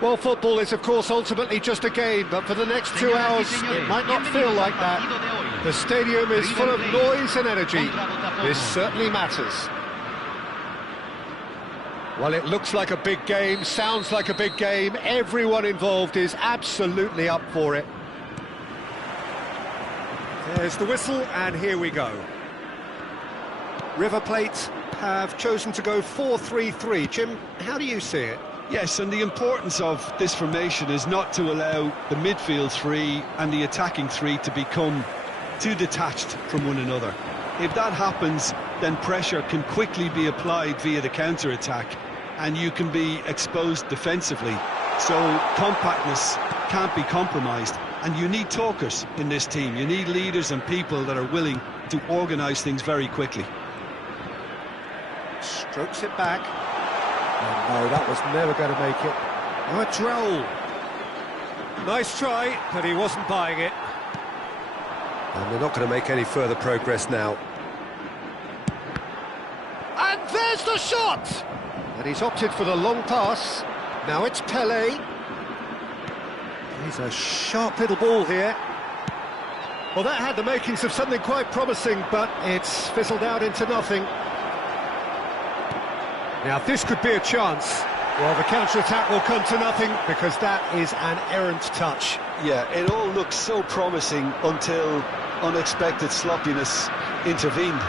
Well, football is, of course, ultimately just a game, but for the next 2 hours, it might not feel like that. The stadium is full of noise and energy. This certainly matters. Well, it looks like a big game, sounds like a big game. Everyone involved is absolutely up for it. There's the whistle, and here we go. River Plate have chosen to go 4-3-3. Jim, how do you see it? Yes, and the importance of this formation is not to allow the midfield three and the attacking three to become too detached from one another. If that happens, then pressure can quickly be applied via the counter-attack, and you can be exposed defensively. So compactness can't be compromised, and you need talkers in this team. You need leaders and people that are willing to organise things very quickly. Strokes it back. Oh, no, that was never going to make it. Oh, a droll. Nice try, but he wasn't buying it. And they're not going to make any further progress now. And there's the shot! And he's opted for the long pass. Now it's Pelé. He's a sharp little ball here. Well, that had the makings of something quite promising, but it's fizzled out into nothing. Now, this could be a chance. Well, the counter-attack will come to nothing because that is an errant touch. Yeah, it all looks so promising until unexpected sloppiness intervened.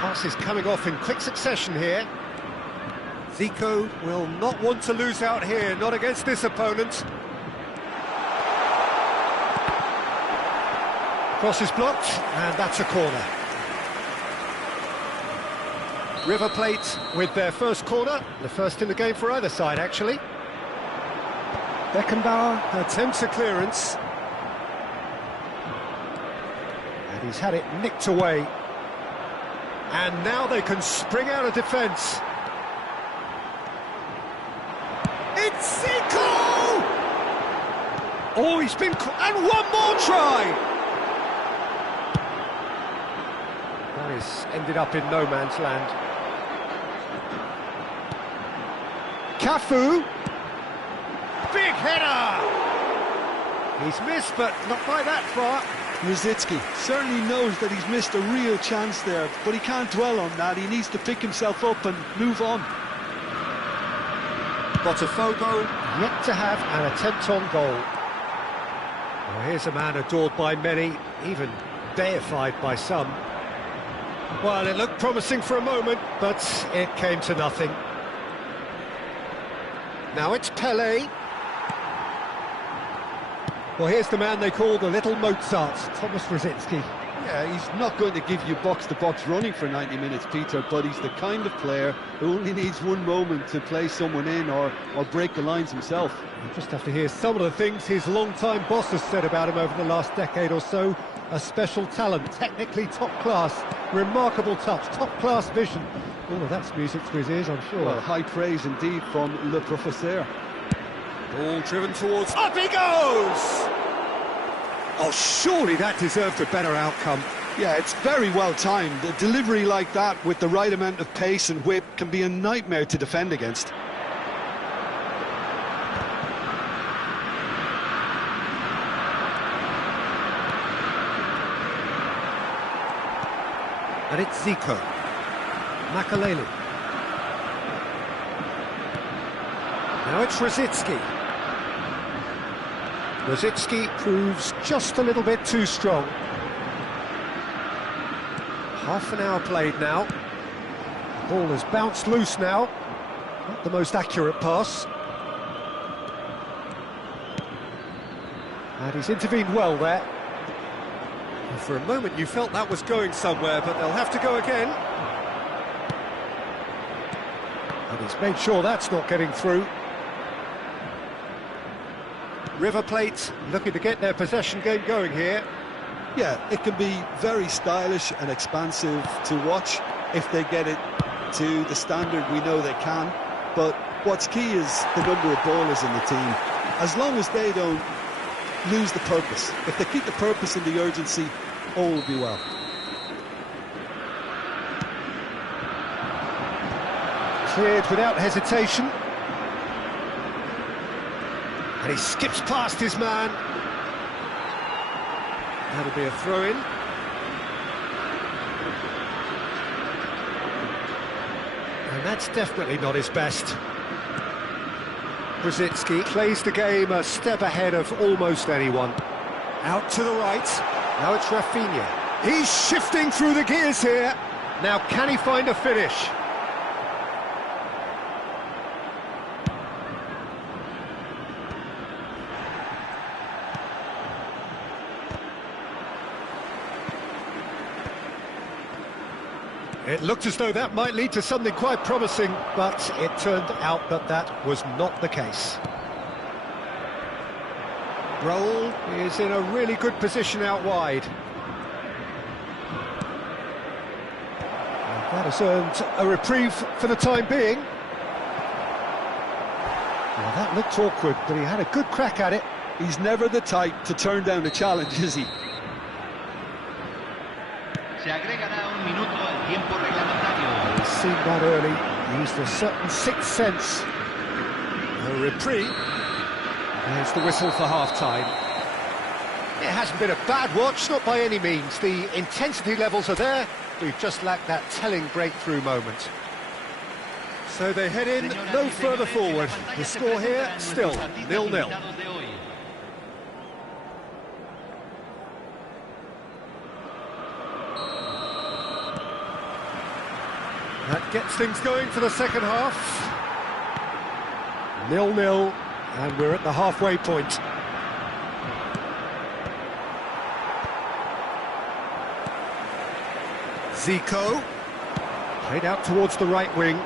Pass is coming off in quick succession here. Zico will not want to lose out here, not against this opponent. Cross is blocked, and that's a corner. River Plate with their first corner, the first in the game for either side, actually. Beckenbauer attempts a clearance. And he's had it nicked away. And now they can spring out of defence. It's Zico! Oh, he's been... and one more try! That is ended up in no man's land. Cafu. Big header! He's missed, but not by that far. Rosicki certainly knows that he's missed a real chance there, but he can't dwell on that. He needs to pick himself up and move on. BOTAFOGO yet to have an attempt on goal. Well, here's a man adored by many, even deified by some. Well, it looked promising for a moment, but it came to nothing. Now it's Pele. Well, here's the man they call the little Mozart, Thomas Rosicky. Yeah, he's not going to give you box-to-box running for 90 minutes, Peter, but he's the kind of player who only needs one moment to play someone in or break the lines himself. You just have to hear some of the things his long-time boss has said about him over the last decade or so. A special talent, technically top class, remarkable touch, top-class vision. All of that's music to his ears, I'm sure. Well, high praise indeed from Le Professeur. Ball driven towards... Up he goes! Oh, surely that deserved a better outcome. Yeah, it's very well timed. A delivery like that with the right amount of pace and whip can be a nightmare to defend against. And it's Zico. Makaleli. Now it's Rosicky. Rosicky proves just a little bit too strong. Half an hour played now. The ball has bounced loose now. Not the most accurate pass. And he's intervened well there. And for a moment you felt that was going somewhere, but they'll have to go again. And he's made sure that's not getting through. River Plate looking to get their possession game going here. Yeah, it can be very stylish and expansive to watch if they get it to the standard we know they can. But what's key is the number of ballers in the team. As long as they don't lose the purpose, if they keep the purpose and the urgency, all will be well. Cleared without hesitation. And he skips past his man. That'll be a throw-in. And that's definitely not his best. Rosicky plays the game a step ahead of almost anyone. Out to the right. Now it's Rafinha. He's shifting through the gears here. Now can he find a finish? It looked as though that might lead to something quite promising, but it turned out that that was not the case. Raul is in a really good position out wide. And that has earned a reprieve for the time being. Well, that looked awkward, but he had a good crack at it. He's never the type to turn down a challenge, is he? He's seen that early, used a certain sixth sense. A reprieve. There's the whistle for half-time. It hasn't been a bad watch, not by any means. The intensity levels are there. We've just lacked that telling breakthrough moment. So they head in no further forward. The score here, still 0-0. That gets things going for the second half. 0-0, and we're at the halfway point. Zico, played out towards the right wing.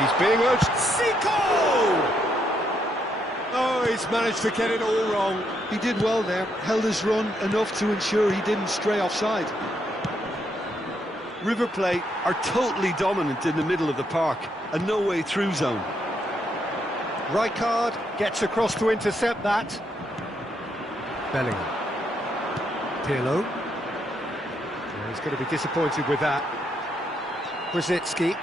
He's being urged. Zico! Oh, he's managed to get it all wrong. He did well there, held his run enough to ensure he didn't stray offside. River Plate are totally dominant in the middle of the park, a no-way through zone. Rijkaard gets across to intercept that. Bellingham. Pirlo. Well, he's going to be disappointed with that. Rosicky.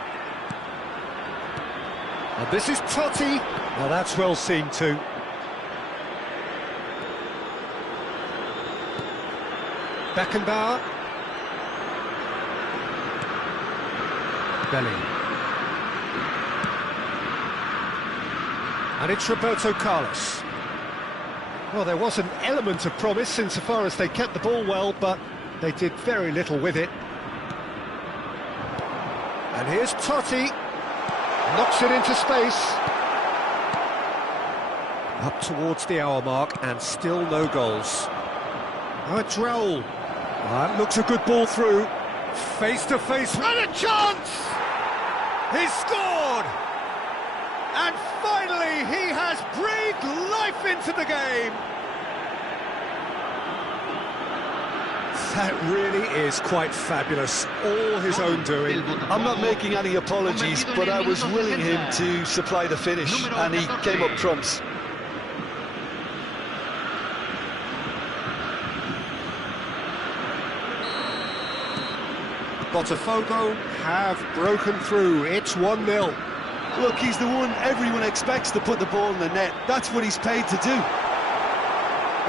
And this is Totti. Now that's well seen too. Beckenbauer. Bellingham. And it's Roberto Carlos. Well, there was an element of promise insofar as they kept the ball well, but they did very little with it. And here's Totti. Knocks it into space. Up towards the hour mark and still no goals. Oh, it's Raul. That looks a good ball through. Face to face and a chance! He's scored! And finally he has breathed life into the game. That really is quite fabulous. All his own doing. I'm not making any apologies, but I was willing him to supply the finish, and he came up trumps. BOTAFOGO have broken through. It's 1-0. Look, he's the one everyone expects to put the ball in the net. That's what he's paid to do.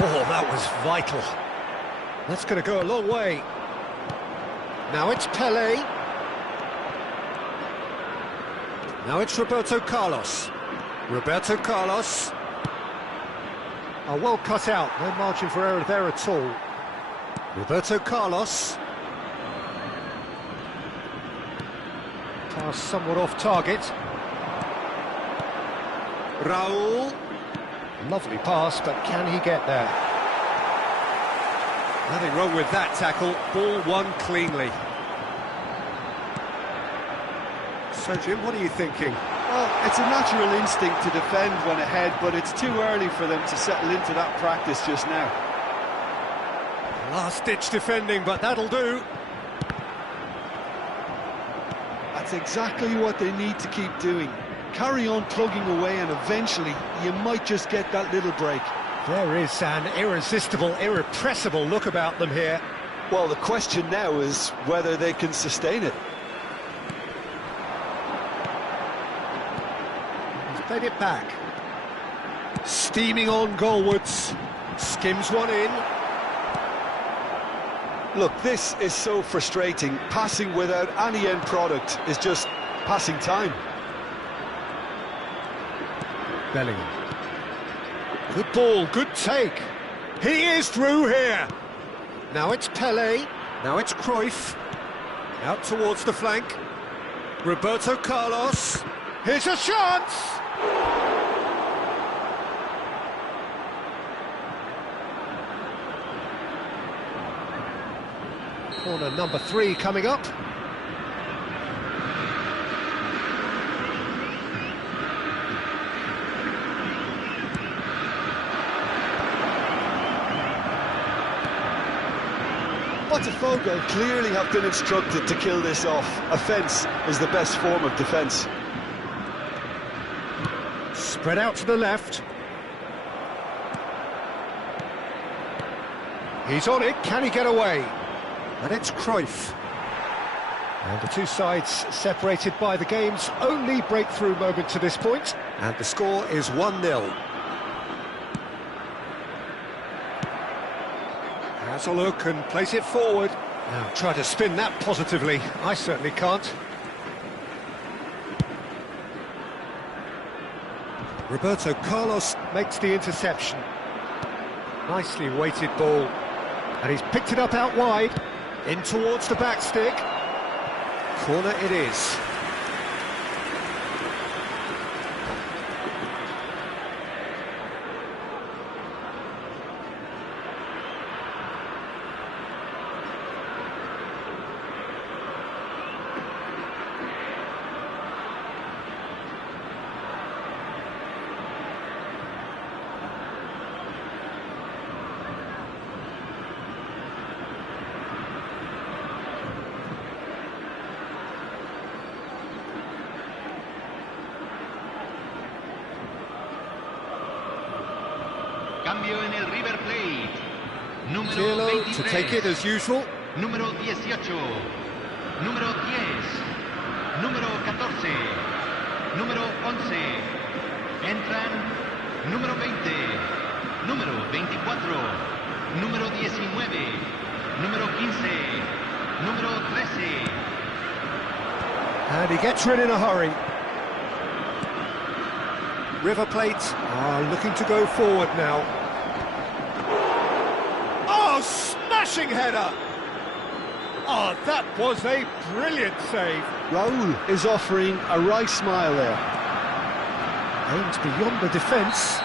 Oh, that was vital. That's going to go a long way. Now it's Pelé. Now it's Roberto Carlos. Roberto Carlos. Oh, well cut out. No margin for error there at all. Roberto Carlos. Pass somewhat off target. Raul. Lovely pass, but can he get there? Nothing wrong with that tackle. Ball won cleanly. So, Jim, what are you thinking? Well, it's a natural instinct to defend when ahead, but it's too early for them to settle into that practice just now. Last-ditch defending, but that'll do. That's exactly what they need to keep doing. Carry on plugging away, and eventually you might just get that little break. There is an irresistible, irrepressible look about them here. Well, the question now is whether they can sustain it. He's played it back. Steaming on goalwards. Skims one in. Look, this is so frustrating. Passing without any end product is just passing time. Bellingham. Good ball, good take. He is through here. Now it's Pelé. Now it's Cruyff. Out towards the flank. Roberto Carlos. Here's a chance! Corner number 3 coming up. BOTAFOGO clearly have been instructed to kill this off. Offence is the best form of defence. Spread out to the left. He's on it, can he get away? And it's Cruyff. And the two sides separated by the game's only breakthrough moment to this point. And the score is 1-0. Has a look and plays it forward. Now try to spin that positively. I certainly can't. Roberto Carlos makes the interception. Nicely weighted ball. And he's picked it up out wide. In towards the back stick. Corner it is. Cambio en el River Plate. Número Pirlo 23. to take it as usual. Número 18. Número 10. Número 14. Número 11. Entran número 20. Número 24. Número 19. Número 15. Número 13. And he gets rid in a hurry. River Plate are looking to go forward now. Oh, smashing header! Oh, that was a brilliant save. Raul is offering a right smile there. Aimed beyond the defence.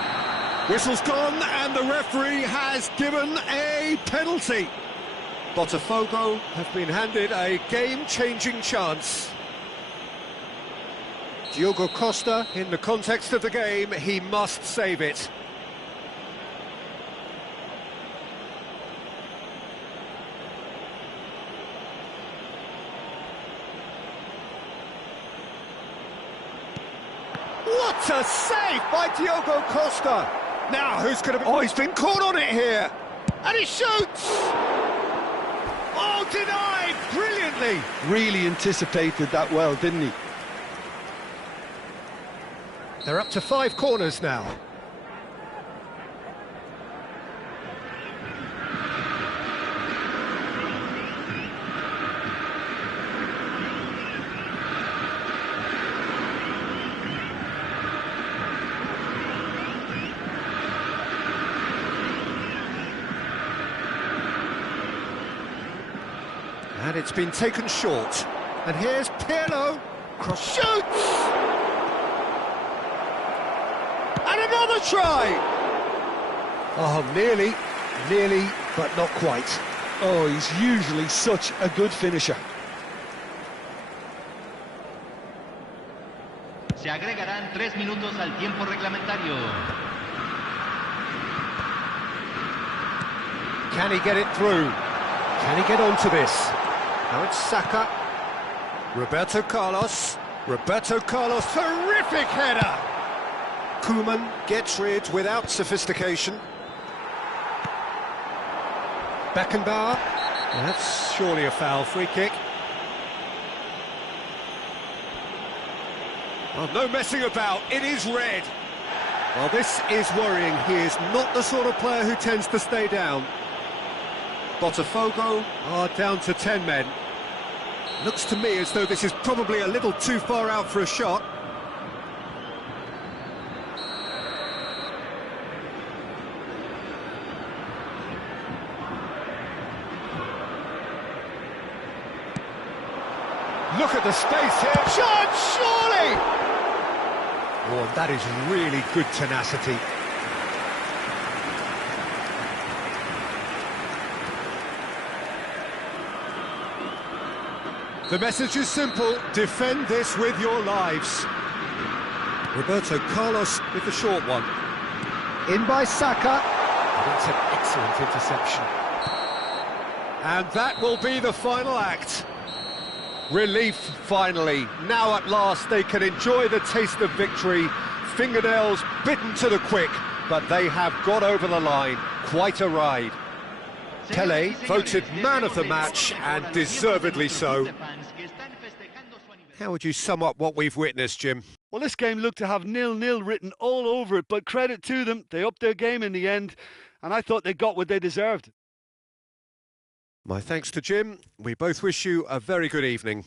Whistle's gone and the referee has given a penalty. Botafogo have been handed a game-changing chance. Diogo Costa, in the context of the game, he must save it. What a save by Diogo Costa! Now, who's going to be... Oh, he's been caught on it here! And he shoots! Oh, denied! Brilliantly! Really anticipated that well, didn't he? They're up to 5 corners now. And it's been taken short. And here's Pirlo. Cross shoots! And another try! Oh, nearly, but not quite. Oh, he's usually such a good finisher. Se agregarán 3 minutos al tiempo reglamentario. Can he get it through? Can he get onto this? Now it's Saka. Roberto Carlos. Terrific header! Koeman gets rid without sophistication. Beckenbauer. That's surely a foul, free kick. Well, no messing about, it is red. Well, this is worrying. He is not the sort of player who tends to stay down. Botafogo are down to 10 men. Looks to me as though this is probably a little too far out for a shot. Look at the space here. Shot, surely! Oh, that is really good tenacity. The message is simple, defend this with your lives. Roberto Carlos with the short one. In by Saka. That's an excellent interception. And that will be the final act. Relief, finally. Now at last they can enjoy the taste of victory. Fingernails bitten to the quick, but they have got over the line. Quite a ride. Pele voted man of the match, and deservedly so. How would you sum up what we've witnessed, Jim? Well, this game looked to have 0-0 written all over it, but credit to them, they upped their game in the end, and I thought they got what they deserved. My thanks to Jim. We both wish you a very good evening.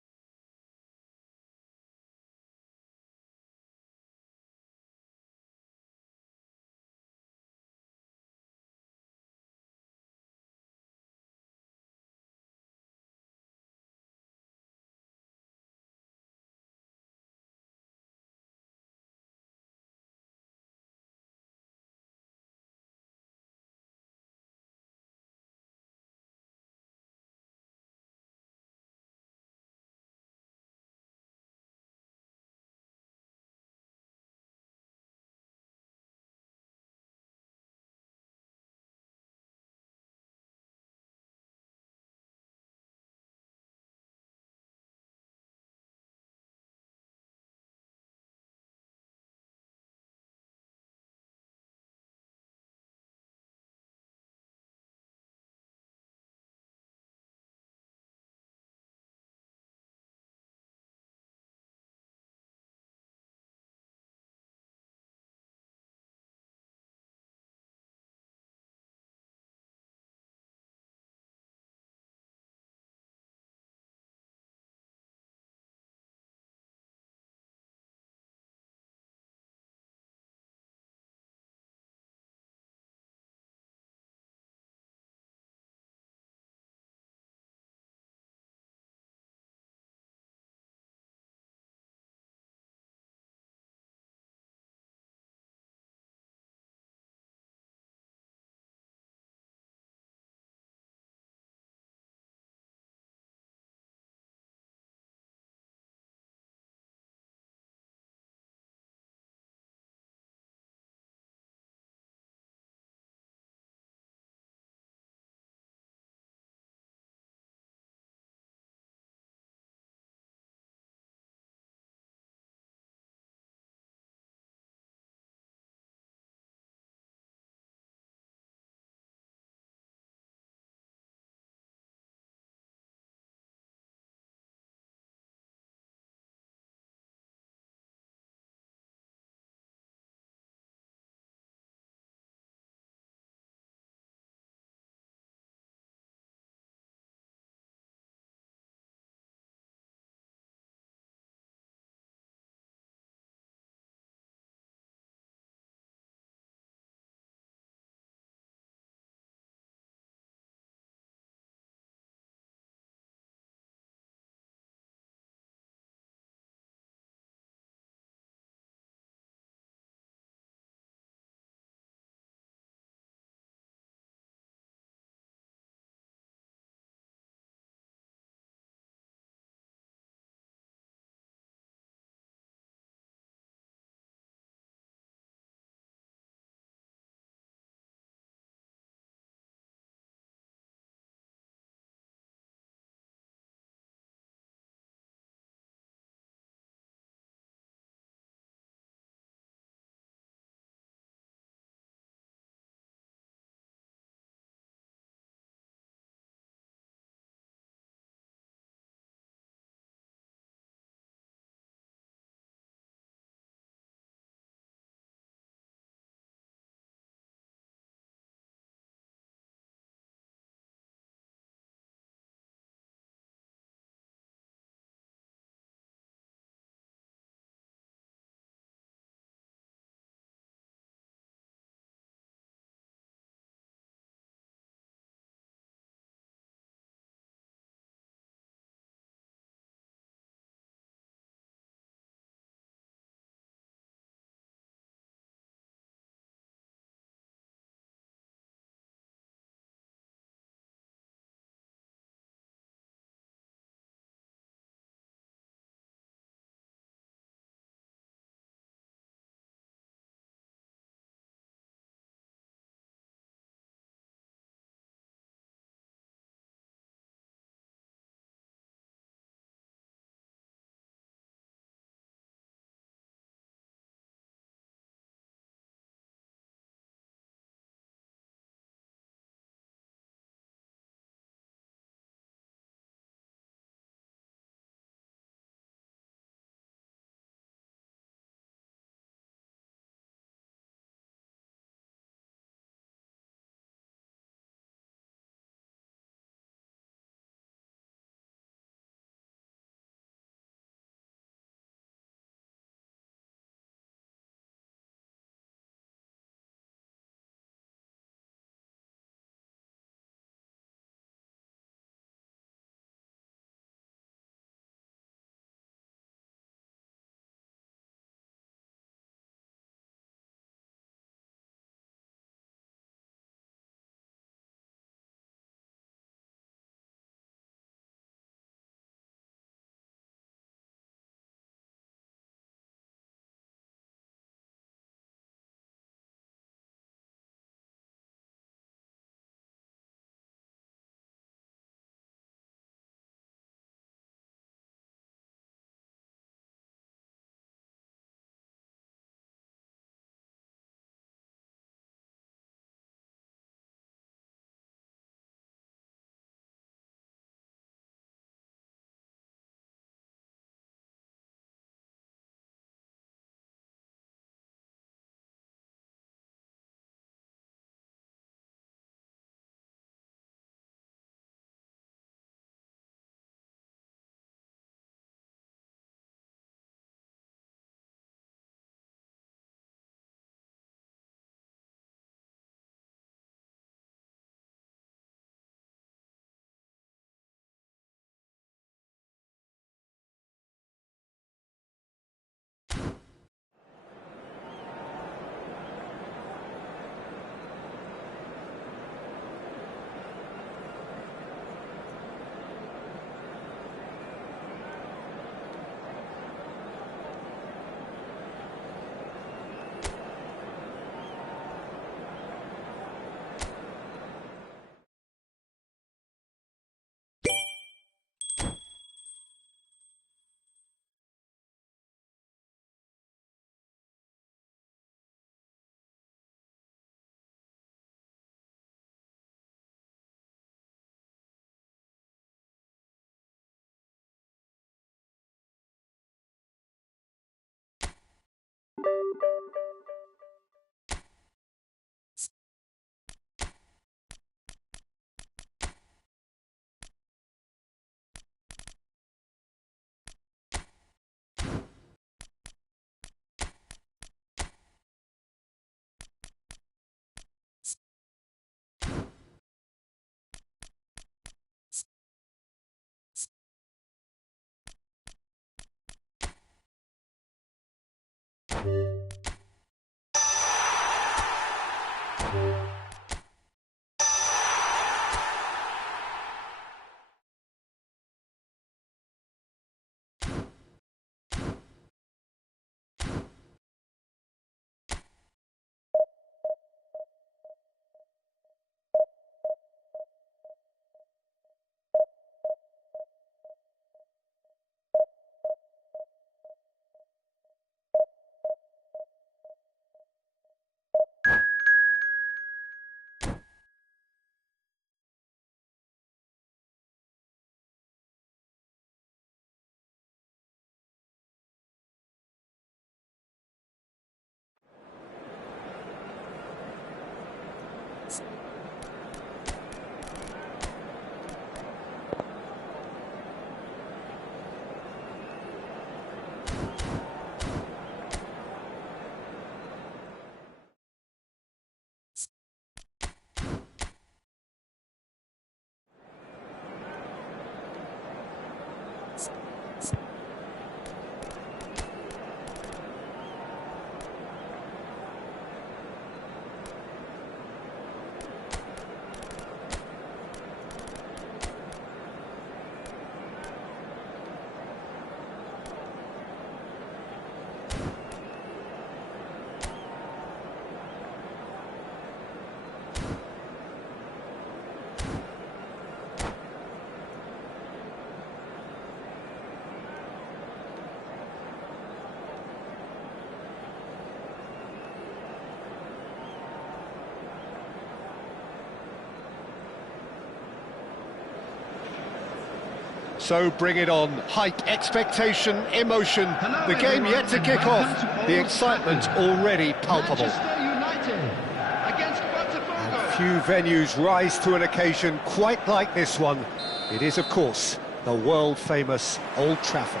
So bring it on. Hype, expectation, emotion. The game yet to kick off. The excitement already palpable. Manchester United against BOTAFOGO. Few venues rise to an occasion quite like this one. It is, of course, the world-famous Old Trafford.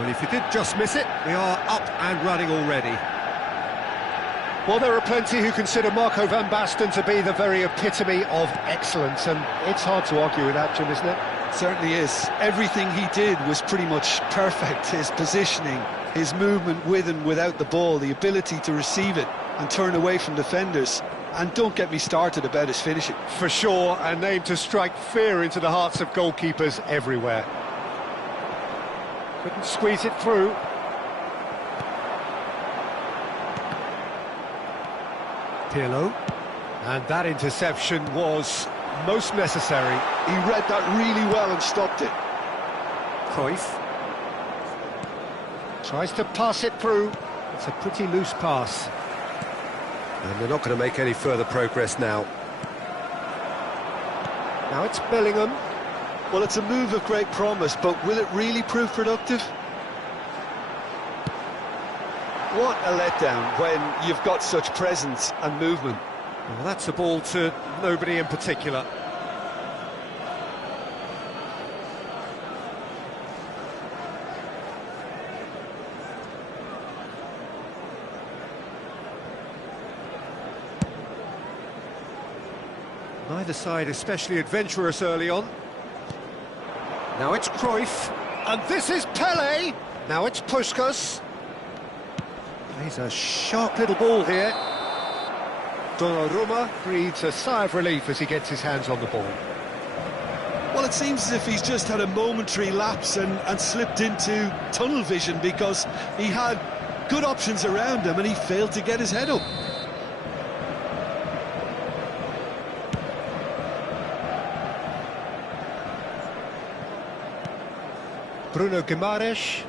Well, if you did just miss it, we are up and running already. Well, there are plenty who consider Marco van Basten to be the very epitome of excellence, and it's hard to argue with that, Jim, isn't it? Certainly is. Everything he did was pretty much perfect. His positioning, his movement with and without the ball, the ability to receive it and turn away from defenders. And don't get me started about his finishing. For sure, a name to strike fear into the hearts of goalkeepers everywhere. Couldn't squeeze it through. Pirlo. And that interception was most necessary. He read that really well and stopped it. Cruyff. Tries to pass it through. It's a pretty loose pass. And they're not going to make any further progress now. Now it's Bellingham. Well, it's a move of great promise, but will it really prove productive? What a letdown when you've got such presence and movement. Well, that's a ball to nobody in particular. Neither side especially adventurous early on. Now it's Cruyff, and this is Pele. Now it's Puskas. He's a sharp little ball here. Donnarumma breathes a sigh of relief as he gets his hands on the ball. Well, it seems as if he's just had a momentary lapse and slipped into tunnel vision, because he had good options around him and he failed to get his head up. Bruno Guimaraes.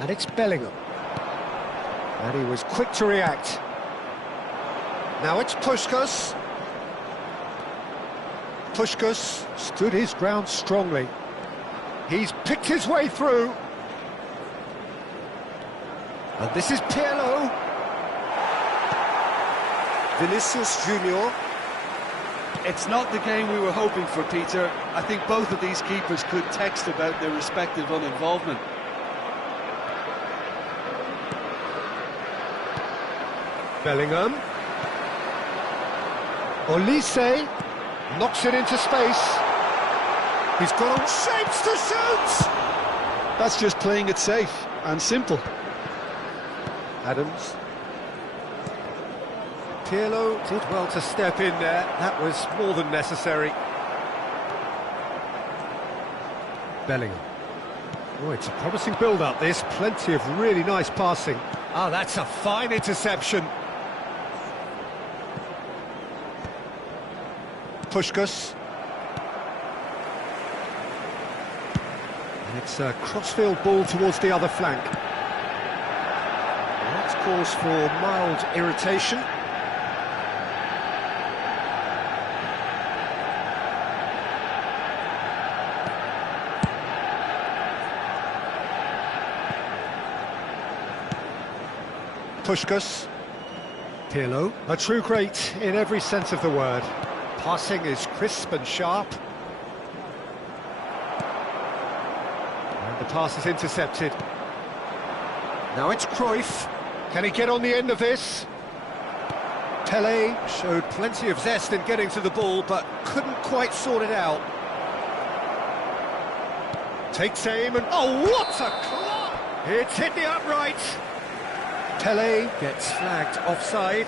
And it's Bellingham. And he was quick to react. Now it's Puskas. Puskas stood his ground strongly. He's picked his way through. And this is Pirlo. Vinicius Junior. It's not the game we were hoping for, Peter. I think both of these keepers could text about their respective uninvolvement. Bellingham. Olise knocks it into space. He's got all shapes to shoot! That's just playing it safe and simple. Adams. Pirlo did well to step in there. That was more than necessary. Bellingham. Oh, it's a promising build-up, this. Plenty of really nice passing. Ah, that's a fine interception. Puskás. And it's a crossfield ball towards the other flank. That's cause for mild irritation. Puskás. Pirlo. A true great in every sense of the word. Passing is crisp and sharp. And the pass is intercepted. Now it's Cruyff. Can he get on the end of this? Pelé showed plenty of zest in getting to the ball, but couldn't quite sort it out. Takes aim and... oh, what a claw! It's hit the upright. Pelé gets flagged offside.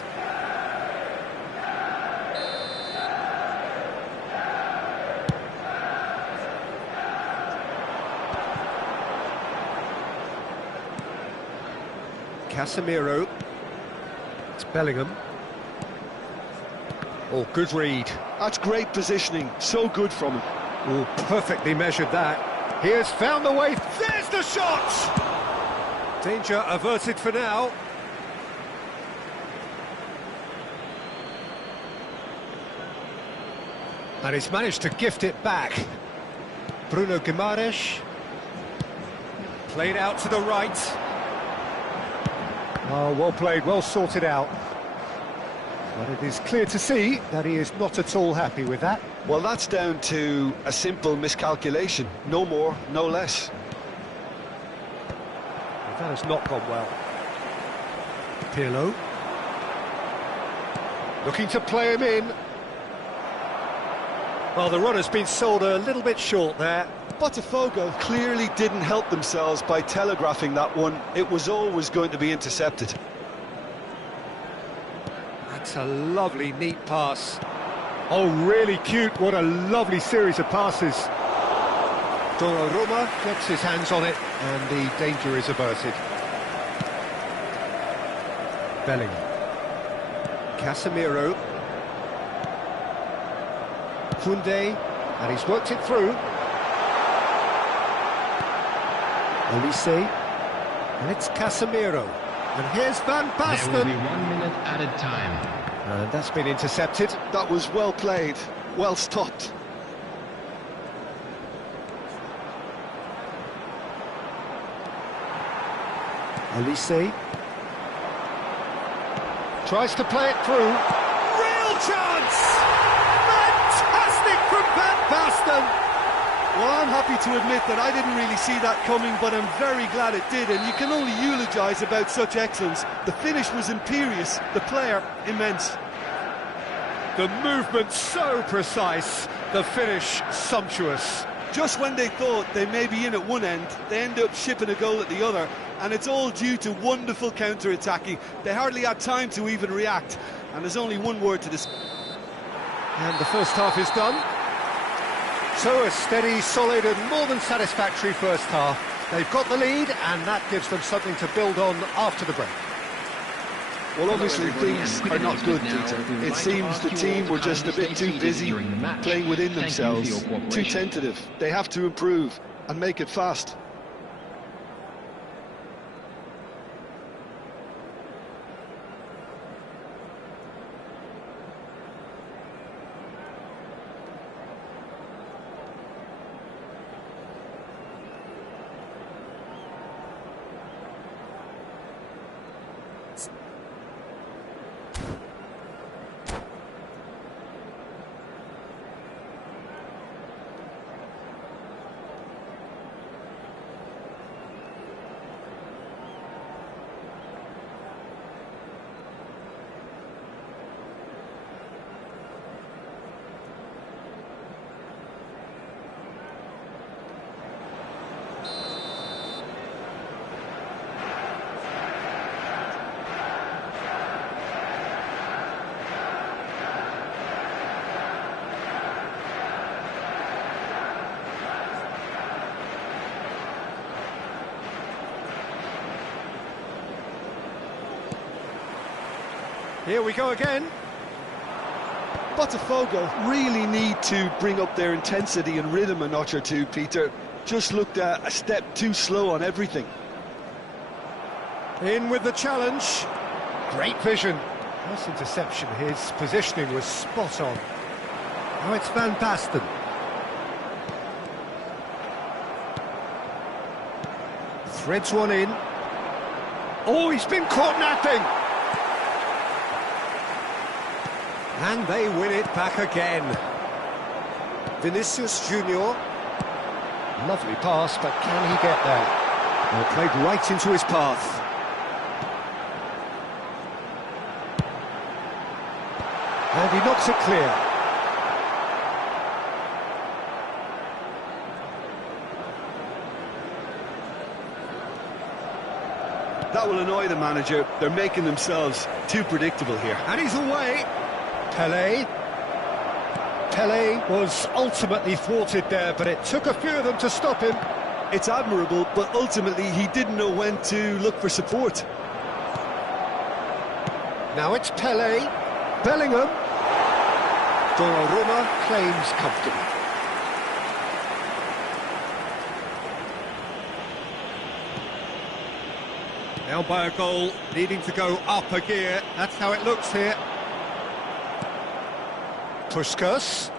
Casemiro. It's Bellingham. Oh, good read. That's great positioning, so good from him. Oh, perfectly measured that. He has found the way. There's the shot! Danger averted for now. And he's managed to gift it back. Bruno Guimaraes. Played out to the right. Oh, well played, well sorted out. But it is clear to see that he is not at all happy with that. Well, that's down to a simple miscalculation. No more, no less. That has not gone well. Pirlo. Looking to play him in. Well, the run has been sold a little bit short there. BOTAFOGO clearly didn't help themselves by telegraphing that one. It was always going to be intercepted. That's a lovely, neat pass. Oh, really cute. What a lovely series of passes. Donnarumma gets his hands on it, and the danger is averted. Bellingham. Casemiro. Koundé, and he's worked it through. Olise, and it's Casemiro. And here's Van Basten. There will be 1 minute added time. And that's been intercepted. That was well played, well stopped. Olise tries to play it through. Real chance! Fantastic from Van Basten! Well, I'm happy to admit that I didn't really see that coming, but I'm very glad it did, and you can only eulogise about such excellence. The finish was imperious, the player immense. The movement so precise, the finish sumptuous. Just when they thought they may be in at one end, they end up shipping a goal at the other, and it's all due to wonderful counter-attacking. They hardly had time to even react, and there's only one word to this. And the first half is done. So a steady, solid and more than satisfactory first half. They've got the lead, and that gives them something to build on after the break. Well, obviously things are not good, Peter. It seems the team were just a bit too busy playing within themselves, too tentative. They have to improve and make it fast. Here we go again. Botafogo really need to bring up their intensity and rhythm a notch or two, Peter. Just looked a step too slow on everything. In with the challenge. Great vision. Nice interception. His positioning was spot on. Now it's Van Basten. Threads one in. Oh, he's been caught napping. And they win it back again. Vinicius Junior. Lovely pass, but can he get there? Well, played right into his path. And he knocks it clear. That will annoy the manager. They're making themselves too predictable here. And he's away. Pelé. Pelé was ultimately thwarted there, but it took a few of them to stop him. It's admirable, but ultimately he didn't know when to look for support. Now it's Pelé. Bellingham. Donnarumma claims comfortably. Now by a goal, needing to go up a gear. That's how it looks here. Puskas.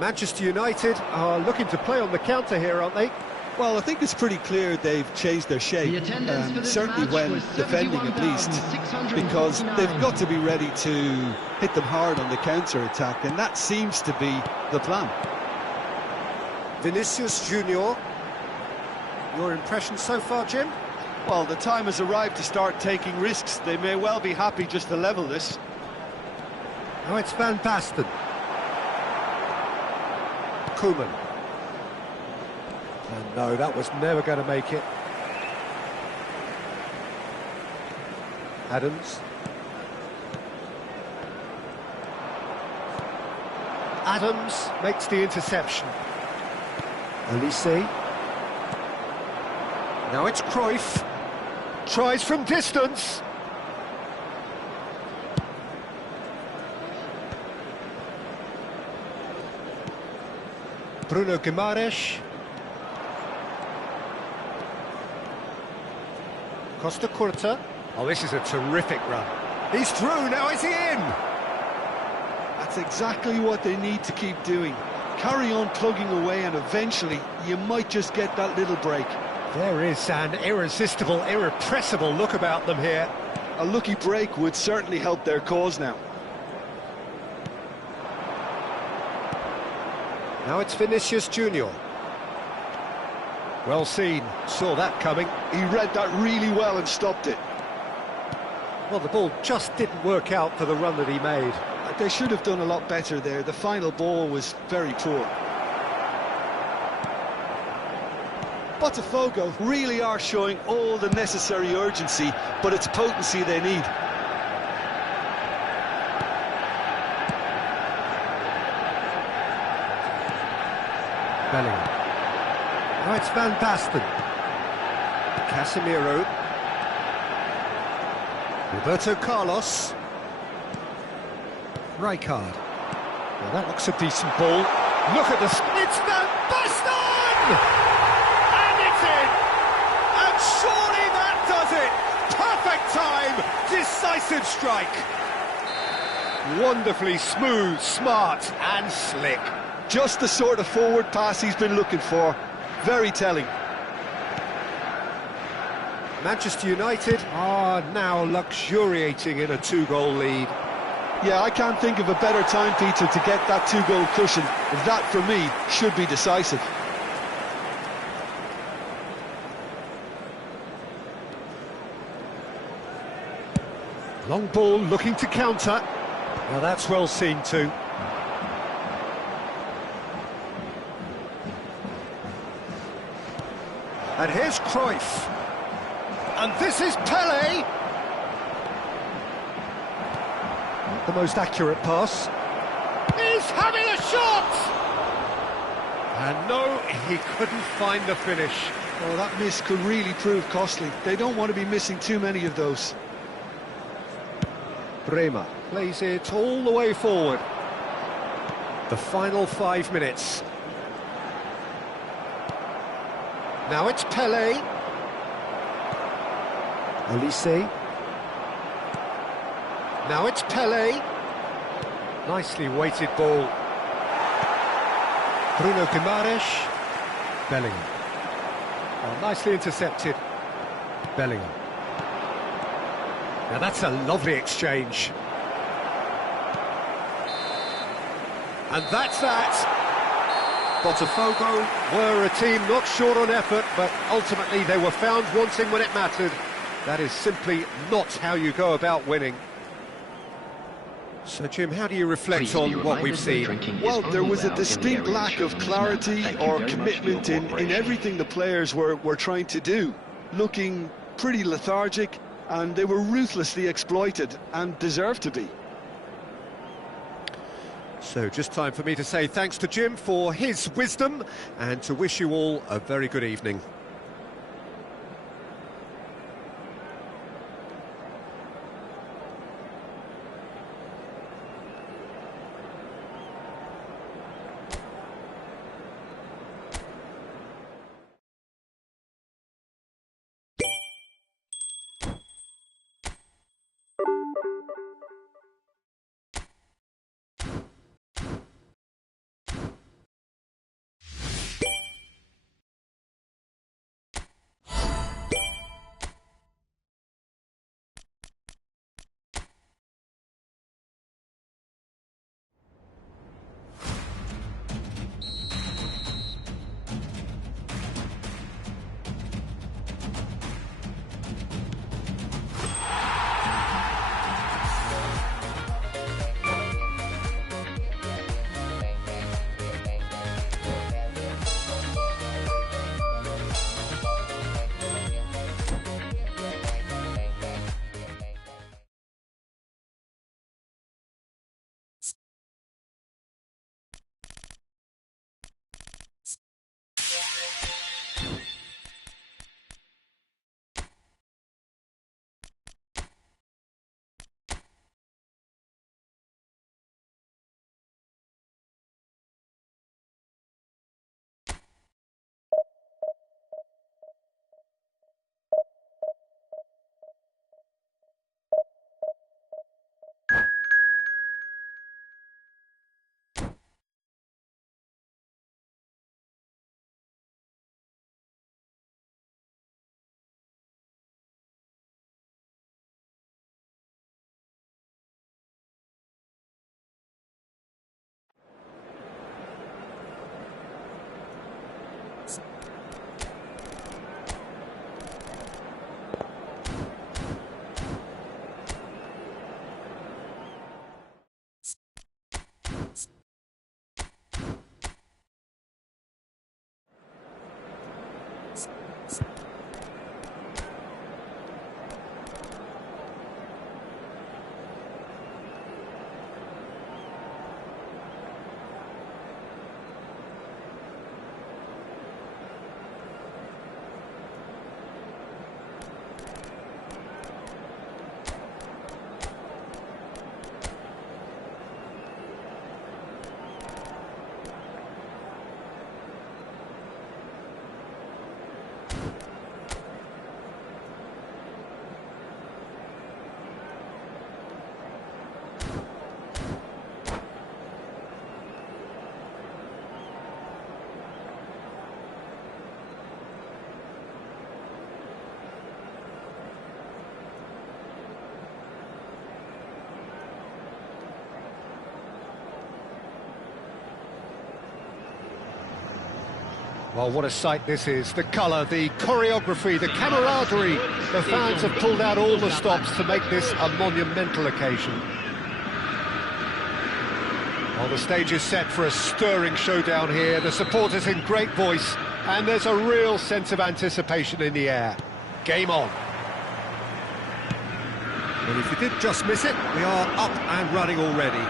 Manchester United are looking to play on the counter here, aren't they? Well, I think it's pretty clear they've changed their shape, certainly when defending at least, because they've got to be ready to hit them hard on the counter-attack, and that seems to be the plan. Vinicius Junior. Your impression so far, Jim? Well, the time has arrived to start taking risks. They may well be happy just to level this. Now it's Van Basten. Koeman. And no, that was never going to make it. Adams. Adams makes the interception. Elise. Now it's Cruyff. Tries from distance. Bruno Guimaraes. Costa Curta. Oh, this is a terrific run. He's through, now is he in? That's exactly what they need to keep doing. Carry on plugging away and eventually you might just get that little break. There is an irresistible, irrepressible look about them here. A lucky break would certainly help their cause now. Now it's Vinicius Junior. Well seen, saw that coming. He read that really well and stopped it. Well, the ball just didn't work out for the run that he made. They should have done a lot better there. The final ball was very poor. Botafogo really are showing all the necessary urgency, but it's potency they need. Bellingham. Now it's Van Basten. Casemiro. Roberto Carlos. Rijkaard. Well, that looks a decent ball. Look at this. It's Van Basten! And it's in! And surely that does it! Perfect time! Decisive strike! Wonderfully smooth, smart and slick. Just the sort of forward pass he's been looking for. Very telling. Manchester United are now luxuriating in a two-goal lead. Yeah, I can't think of a better time, Peter, to get that two-goal cushion. That, for me, should be decisive. Long ball looking to counter. Now that's well seen too. And here's Cruyff. And this is Pelé. Not the most accurate pass. He's having a shot! And no, he couldn't find the finish. Oh, that miss could really prove costly. They don't want to be missing too many of those. Bremer plays it all the way forward. The final 5 minutes. Now it's Pele. Olise. Now it's Pele. Nicely weighted ball. Bruno Guimaraes. Bellingham. Oh, nicely intercepted. Bellingham. Now that's a lovely exchange. And that's that. BOTAFOGO were a team not short on effort, but ultimately they were found wanting when it mattered. That is simply not how you go about winning. So, Jim, how do you reflect on what we've seen? Well, there was a distinct lack of clarity or commitment in everything the players were trying to do. Looking pretty lethargic, and they were ruthlessly exploited and deserved to be. So just time for me to say thanks to Jim for his wisdom and to wish you all a very good evening. Well, what a sight this is. The colour, the choreography, the camaraderie. The fans have pulled out all the stops to make this a monumental occasion. Well, the stage is set for a stirring showdown here. The supporters in great voice, and there's a real sense of anticipation in the air. Game on. Well, if you did just miss it, we are up and running already.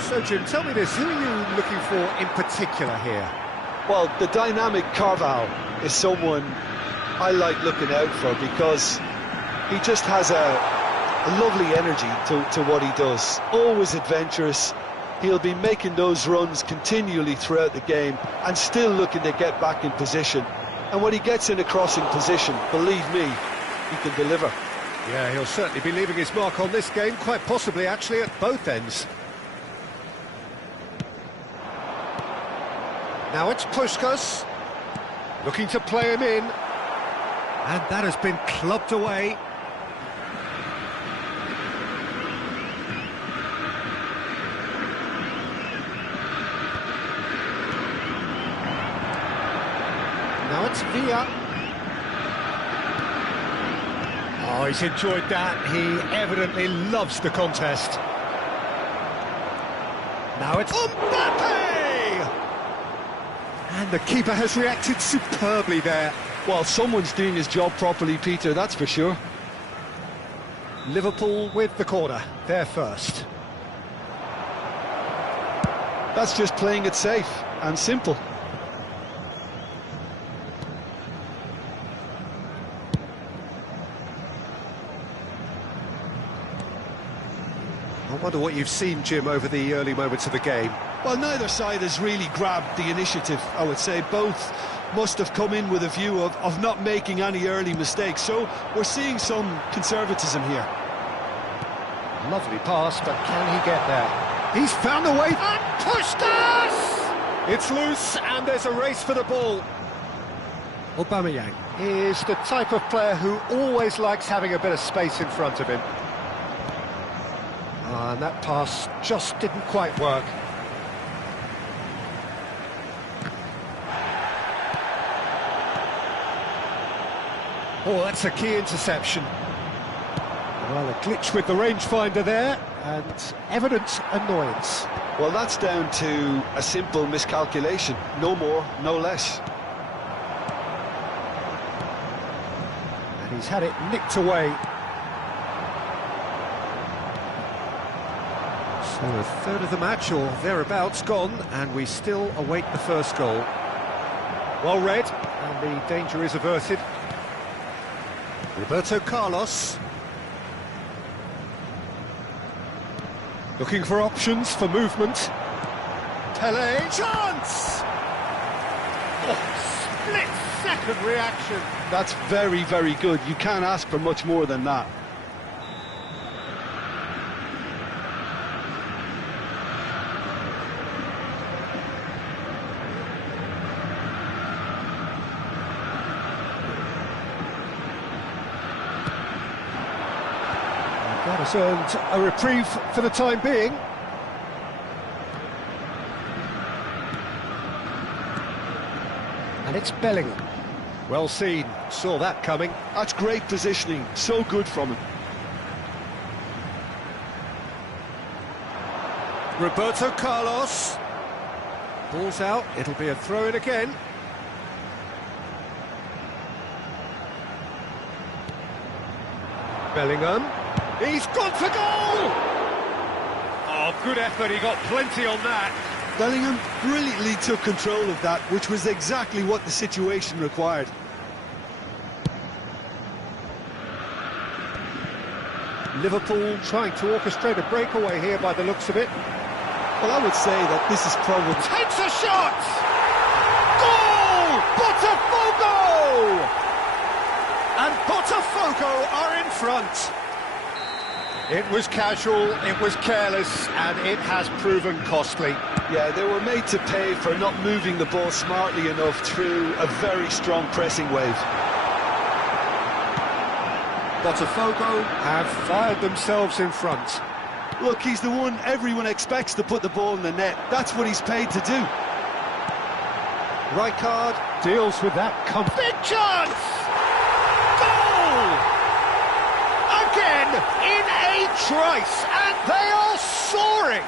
So, Jim, tell me this, who are you looking for in particular here? Well, the dynamic Carval is someone I like looking out for because he just has a a lovely energy to what he does. Always adventurous. He'll be making those runs continually throughout the game and still looking to get back in position. And when he gets in a crossing position, believe me, he can deliver. Yeah, he'll certainly be leaving his mark on this game, quite possibly actually at both ends. Now it's Puskas, looking to play him in. And that has been clubbed away. Now it's Villa. Oh, he's enjoyed that. He evidently loves the contest. Now it's Mbappe! And the keeper has reacted superbly there. Well, someone's doing his job properly, Peter, that's for sure. Liverpool with the corner, they're first. That's just playing it safe and simple. I wonder what you've seen, Jim, over the early moments of the game. Well, neither side has really grabbed the initiative, I would say. Both must have come in with a view of not making any early mistakes, so we're seeing some conservatism here. Lovely pass, but can he get there? He's found a way, and Puskas! It's loose, and there's a race for the ball. Aubameyang is the type of player who always likes having a bit of space in front of him. And that pass just didn't quite work. Oh, that's a key interception. Well, a glitch with the rangefinder there, and evident annoyance. Well, that's down to a simple miscalculation. No more, no less. And he's had it nicked away. So a third of the match, or thereabouts, gone, and we still await the first goal. Well read, and the danger is averted. Roberto Carlos. Looking for options for movement. Pele. Chance! Oh, split-second reaction. That's very, very good. You can't ask for much more than that. That has earned a reprieve for the time being. And it's Bellingham. Well seen, saw that coming. That's great positioning, so good from him. Roberto Carlos. Ball's out, it'll be a throw-in again. Bellingham. He's gone for goal! Oh, good effort, he got plenty on that. Bellingham brilliantly took control of that, which was exactly what the situation required. Liverpool trying to orchestrate a breakaway here by the looks of it. Well, I would say that this is probably... Takes a shot! Goal! BOTAFOGO! And BOTAFOGO are in front. It was casual, it was careless, and it has proven costly. Yeah, they were made to pay for not moving the ball smartly enough through a very strong pressing wave. BOTAFOGO have fired themselves in front. Look, he's the one everyone expects to put the ball in the net. That's what he's paid to do. Rijkaard deals with that big chance! Goal! Again, in a trice, and they are soaring!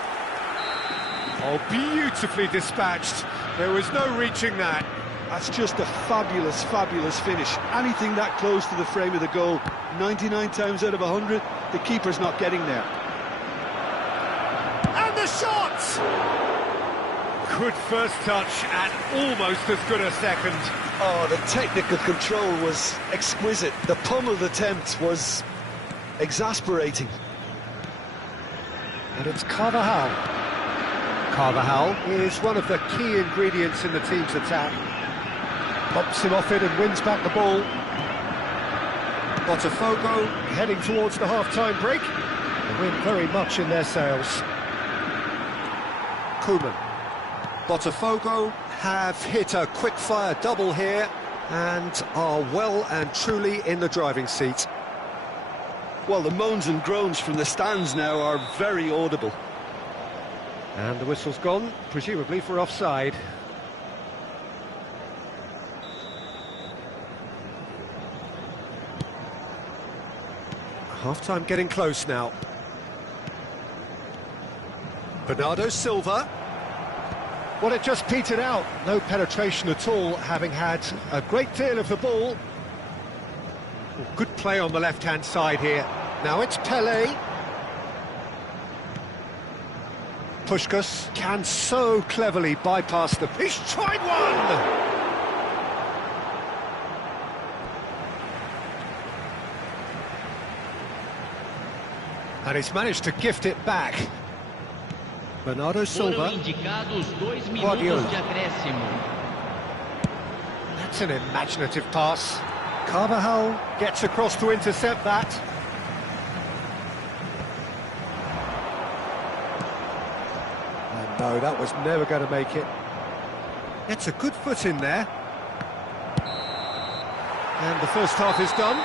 Oh, beautifully dispatched. There was no reaching that. That's just a fabulous, fabulous finish. Anything that close to the frame of the goal, 99 times out of 100, the keeper's not getting there. And the shot! Good first touch and almost as good a second. Oh, the technical control was exquisite. The pummeled attempt was Exasperating. And it's Carvajal. Carvajal is one of the key ingredients in the team's attack. Bumps him off it and wins back the ball. Botafogo heading towards the half-time break. The wind very much in their sails. Koeman. Botafogo have hit a quick-fire double here and are well and truly in the driving seat. Well, the moans and groans from the stands now are very audible. And the whistle's gone, presumably for offside. Half-time getting close now. Bernardo Silva. Well, it just petered out. No penetration at all, having had a great deal of the ball. Good play on the left-hand side here. Now it's Pelé. Puskás can so cleverly bypass the... He's tried one! And he's managed to gift it back. Bernardo Silva. Guardiola. That's an imaginative pass. Carvajal gets across to intercept that. And no, that was never going to make it. Gets a good foot in there. And the first half is done.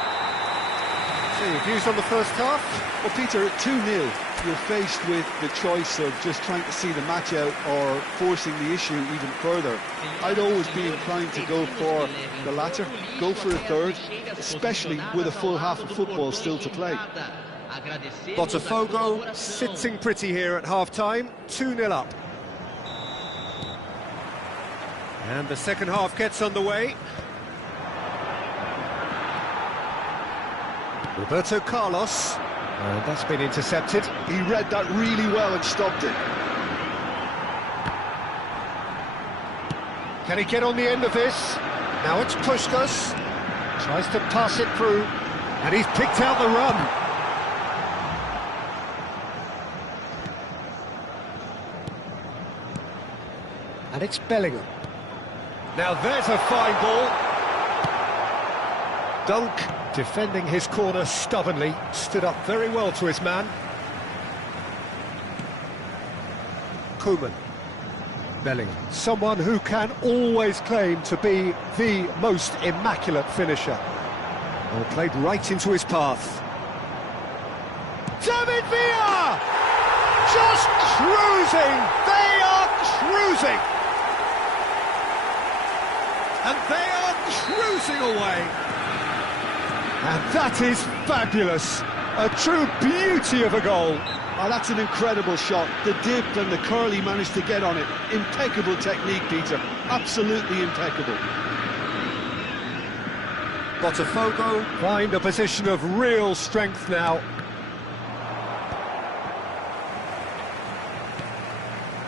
So your views on the first half? Well, Peter, at 2-0, you're faced with the choice of just trying to see the match out or forcing the issue even further. I'd always be inclined to go for the latter, go for a third, especially with a full half of football still to play. Botafogo sitting pretty here at half-time, 2-0 up. And the second half gets underway. Roberto Carlos, and that's been intercepted. He read that really well and stopped it. Can he get on the end of this? Now it's Puskás, tries to pass it through, and he's picked out the run. And it's Bellingham. Now there's a fine ball. Dunk, defending his corner stubbornly, stood up very well to his man. Koeman. Bellingham, someone who can always claim to be the most immaculate finisher. Well, played right into his path. David Villa! Just cruising! They are cruising! And they are cruising away! And that is fabulous. A true beauty of a goal. Oh, that's an incredible shot. The dip and the curl he managed to get on it. Impeccable technique, Peter. Absolutely impeccable. Botafogo find a position of real strength now.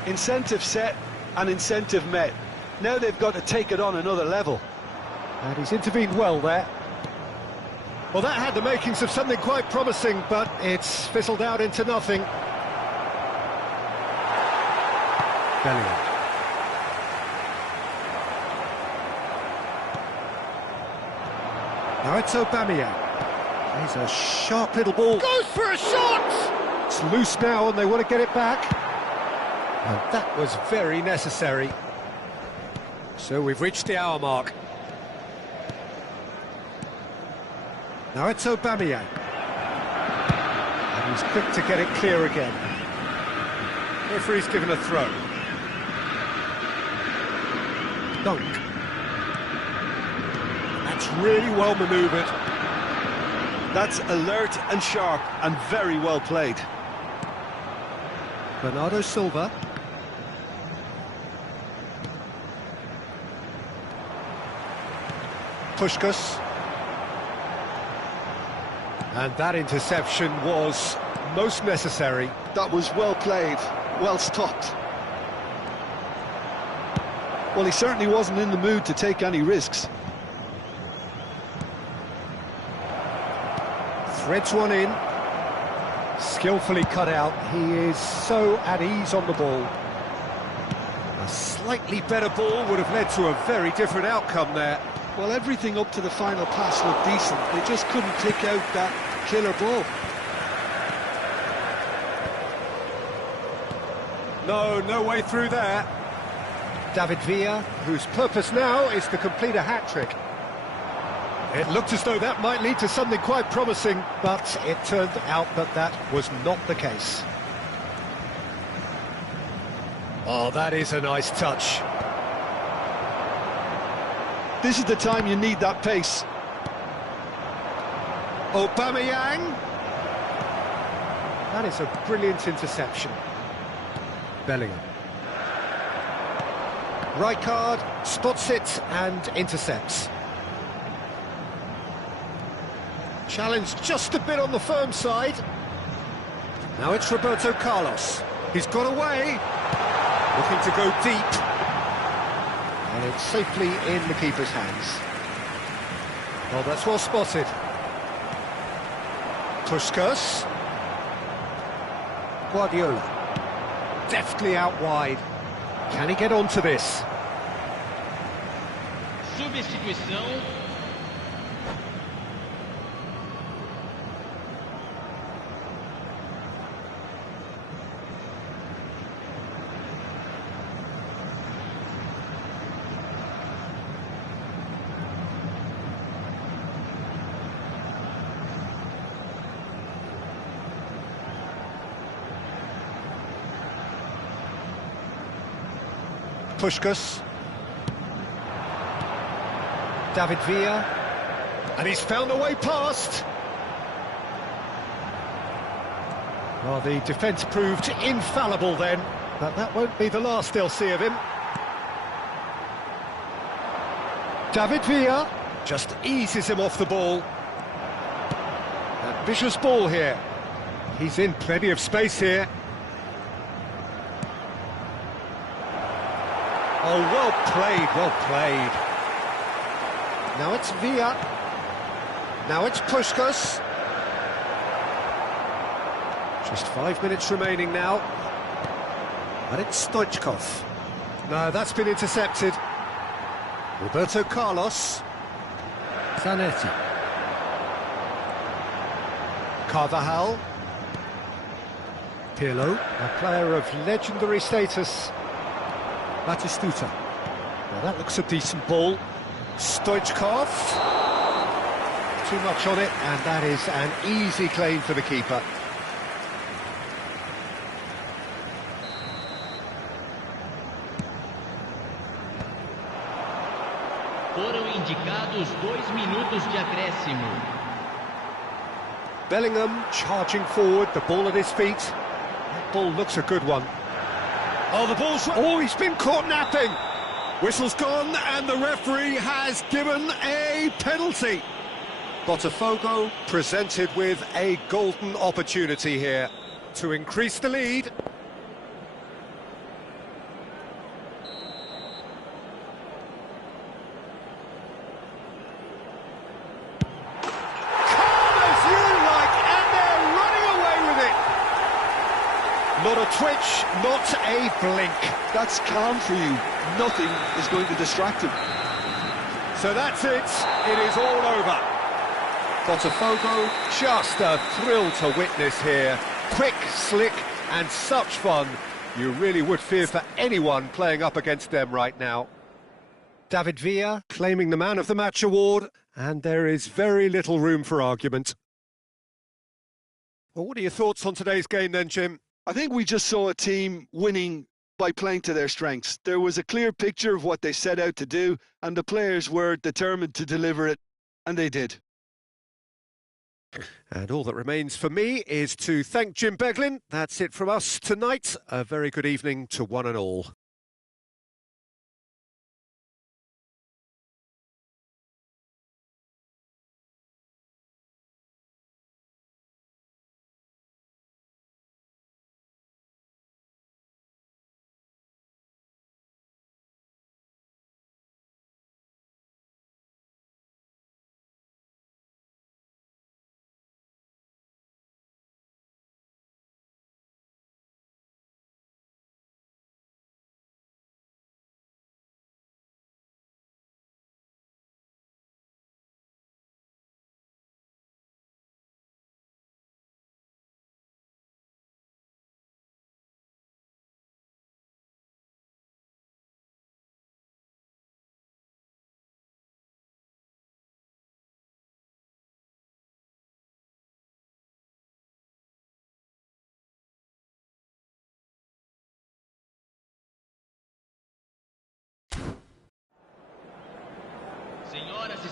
Incentive set and incentive met. Now they've got to take it on another level. And he's intervened well there. Well, that had the makings of something quite promising, but it's fizzled out into nothing. Bellingham. Now it's Aubameyang. He's a sharp little ball. Goes for a shot! It's loose now and they want to get it back. And that was very necessary. So we've reached the hour mark. Now it's Aubameyang. And he's quick to get it clear again. Referee's given a throw. Dunk. That's really well manoeuvred. That's alert and sharp and very well played. Bernardo Silva. Puskás. And that interception was most necessary. That was well played, well stopped. Well, he certainly wasn't in the mood to take any risks. Threads one in. Skillfully cut out. He is so at ease on the ball. A slightly better ball would have led to a very different outcome there. Well, everything up to the final pass looked decent. They just couldn't pick out that killer ball. No way through there. David Villa, whose purpose now is to complete a hat-trick. It looked as though that might lead to something quite promising, but it turned out that that was not the case. Oh, that is a nice touch. This is the time you need that pace. Aubameyang. That is a brilliant interception. Bellingham. Rijkaard spots it and intercepts. Challenge just a bit on the firm side. Now it's Roberto Carlos. He's got away. Looking to go deep. And it's safely in the keeper's hands. Well, that's well spotted. Puskas. Guardiola. Deftly out wide. Can he get onto this? Substituição. Puskas. David Villa. And he's found a way past. Well, the defence proved infallible then, but that won't be the last they'll see of him. David Villa just eases him off the ball. Ambitious ball here. He's in plenty of space here. Oh, well played, well played. Now it's Villa. Now it's Puskas. Just 5 minutes remaining now. And it's Stoichkov. No, that's been intercepted. Roberto Carlos. Zanetti. Carvajal. Pirlo, a player of legendary status. Batistuta. Well, that looks a decent ball. Stoichkov. Too much on it, and that is an easy claim for the keeper. Foram indicados 2 minutos de acréscimo. Bellingham charging forward, the ball at his feet. That ball looks a good one. Oh, the ball's... Oh, he's been caught napping! Whistle's gone, and the referee has given a penalty. Botafogo presented with a golden opportunity here to increase the lead. Not a twitch, not a blink. That's calm for you. Nothing is going to distract him. So that's it. It is all over. Botafogo, just a thrill to witness here. Quick, slick, and such fun. You really would fear for anyone playing up against them right now. David Villa claiming the Man of the Match award, and there is very little room for argument. Well, what are your thoughts on today's game then, Jim? I think we just saw a team winning by playing to their strengths. There was a clear picture of what they set out to do, and the players were determined to deliver it, and they did. And all that remains for me is to thank Jim Beglin. That's it from us tonight. A very good evening to one and all.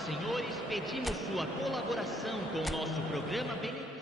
senhores, pedimos sua colaboração com o nosso programa beneficente.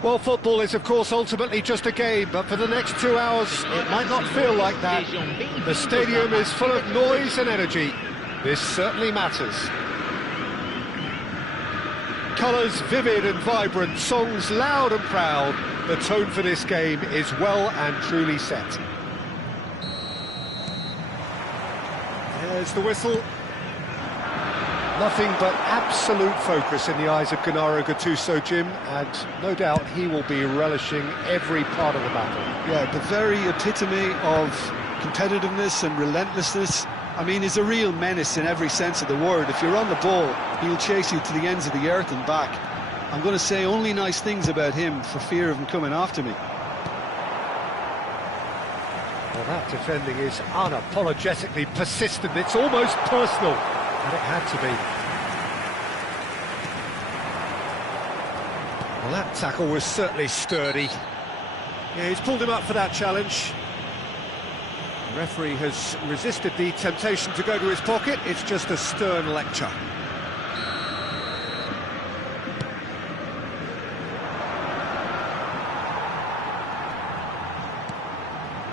Well, football is, of course, ultimately just a game, but for the next 2 hours, it might not feel like that. The stadium is full of noise and energy. This certainly matters. Colours vivid and vibrant, songs loud and proud. The tone for this game is well and truly set. There's the whistle. Nothing but absolute focus in the eyes of Gennaro Gattuso, Jim, and no doubt he will be relishing every part of the battle. Yeah, the very epitome of competitiveness and relentlessness. I mean, he's a real menace in every sense of the word. If you're on the ball, he'll chase you to the ends of the earth and back. I'm going to say only nice things about him for fear of him coming after me. Well, that defending is unapologetically persistent. It's almost personal. And it had to be. Well, that tackle was certainly sturdy. Yeah, he's pulled him up for that challenge. The referee has resisted the temptation to go to his pocket. It's just a stern lecture.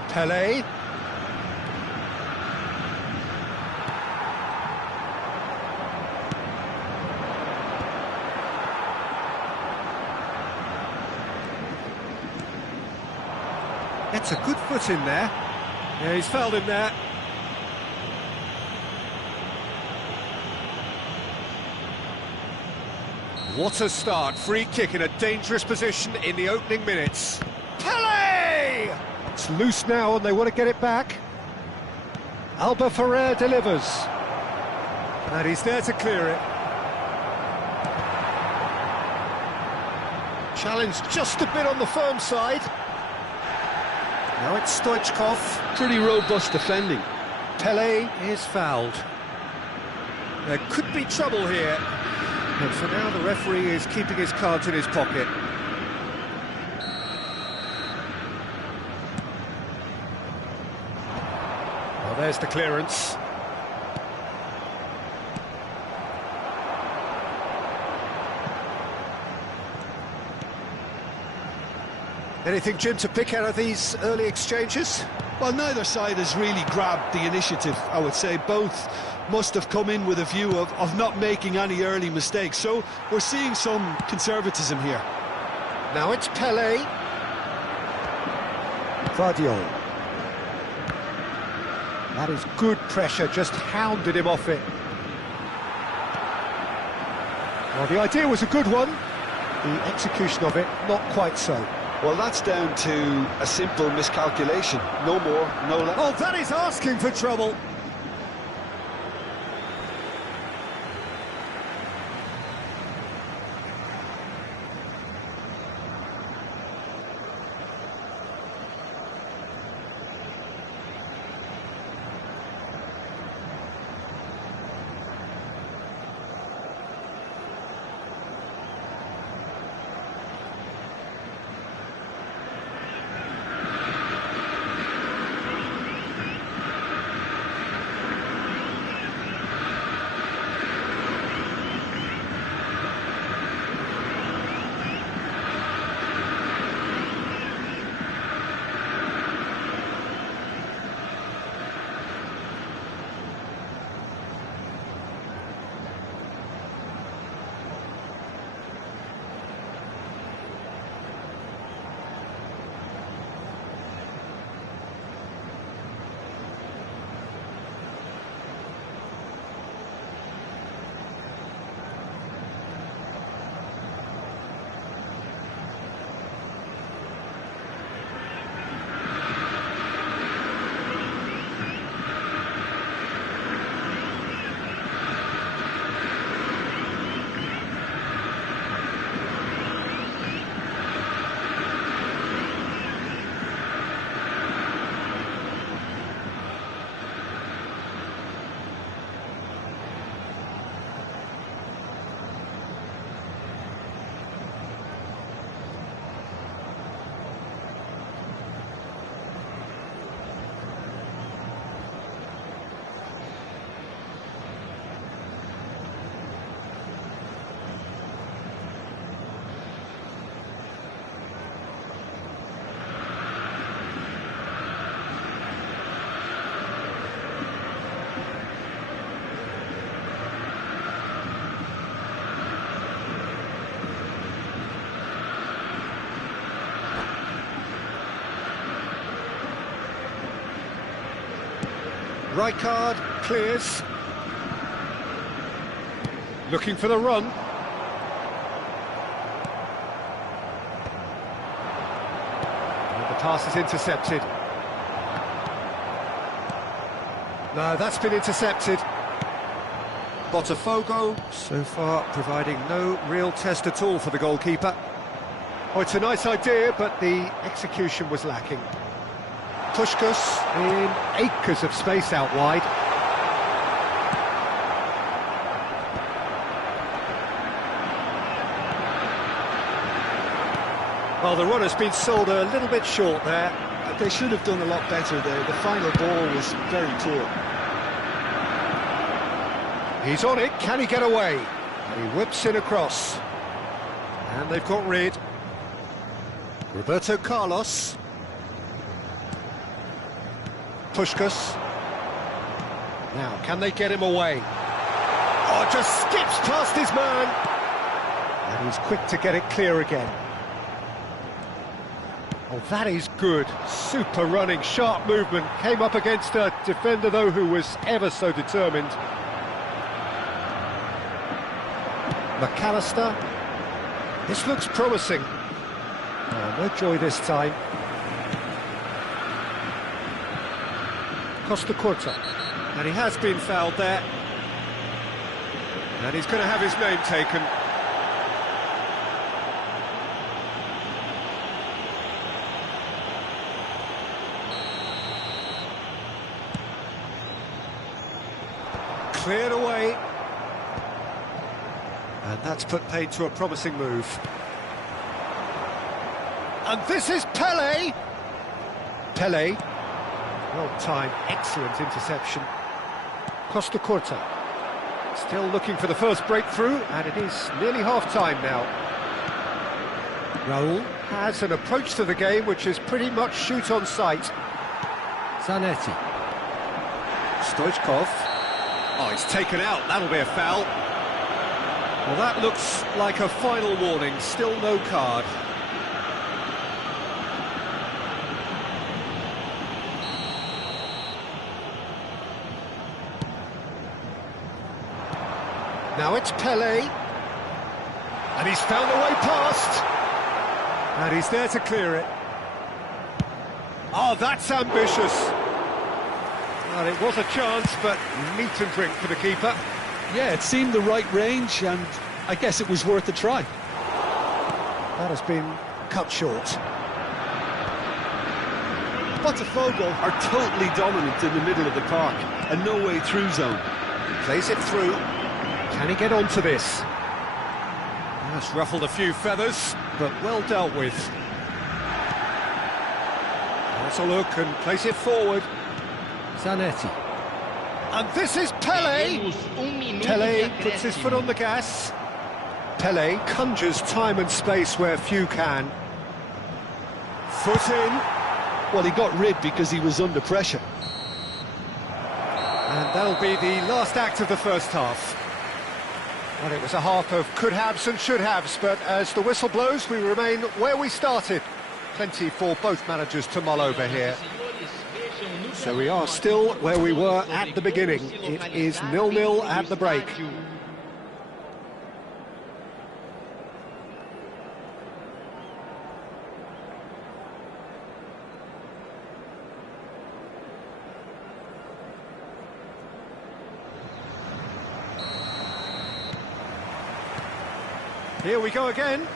Pelé. It's a good foot in there. Yeah, he's fouled him there. What a start. Free kick in a dangerous position in the opening minutes. Pelé! It's loose now and they want to get it back. Alba Ferrer delivers. And he's there to clear it. Challenge just a bit on the firm side. Now it's Stoichkov. Pretty robust defending. Pelé is fouled. There could be trouble here. But for now, the referee is keeping his cards in his pocket. Well, there's the clearance. Anything, Jim, to pick out of these early exchanges? Well, neither side has really grabbed the initiative, I would say. Both must have come in with a view of not making any early mistakes. So we're seeing some conservatism here. Now it's Pelé. Vardiol. That is good pressure, just hounded him off it. Well, the idea was a good one. The execution of it, not quite so. Well, that's down to a simple miscalculation. No more, no less. Oh, that is asking for trouble. Rijkaard clears. Looking for the run. And the pass is intercepted. No, that's been intercepted. BOTAFOGO, so far providing no real test at all for the goalkeeper. Oh, it's a nice idea, but the execution was lacking. Puskás in acres of space out wide. Well, the runner's been sold a little bit short there. They should have done a lot better there. The final ball was very poor. He's on it, can he get away? And he whips in across. And they've got rid. Roberto Carlos. Puskás. Now, can they get him away? Oh, just skips past his man. And he's quick to get it clear again. Oh, that is good. Super running, sharp movement. Came up against a defender, though, who was ever so determined. McAllister. This looks promising. Oh, no joy this time. Costa Curta. And he has been fouled there. And he's going to have his name taken. Cleared away. And that's put paid to a promising move. And this is Pelé. Pelé. Well timed, excellent interception. Costa Curta. Still looking for the first breakthrough, and it is nearly half-time now. Raúl has an approach to the game which is pretty much shoot on sight. Zanetti. Stoichkov. Oh, he's taken out, that'll be a foul. Well, that looks like a final warning, still no card. Now it's Pelé. And he's found a way past. And he's there to clear it. Oh, that's ambitious. Well, it was a chance, but meat and drink for the keeper. Yeah, it seemed the right range, and I guess it was worth a try. That has been cut short. BOTAFOGO are totally dominant in the middle of the park, a no-way through zone. Plays it through. Can he get onto this? That's ruffled a few feathers, but well dealt with. That's a look and place it forward. Zanetti. And this is Pelé. Pelé puts his foot on the gas. Pelé conjures time and space where few can. Foot in. Well, he got rid because he was under pressure. And that'll be the last act of the first half. Well, it was a half of could-haves and should-haves, but as the whistle blows, we remain where we started. Plenty for both managers to mull over here. So we are still where we were at the beginning. It is 0-0 at the break. Here we go again.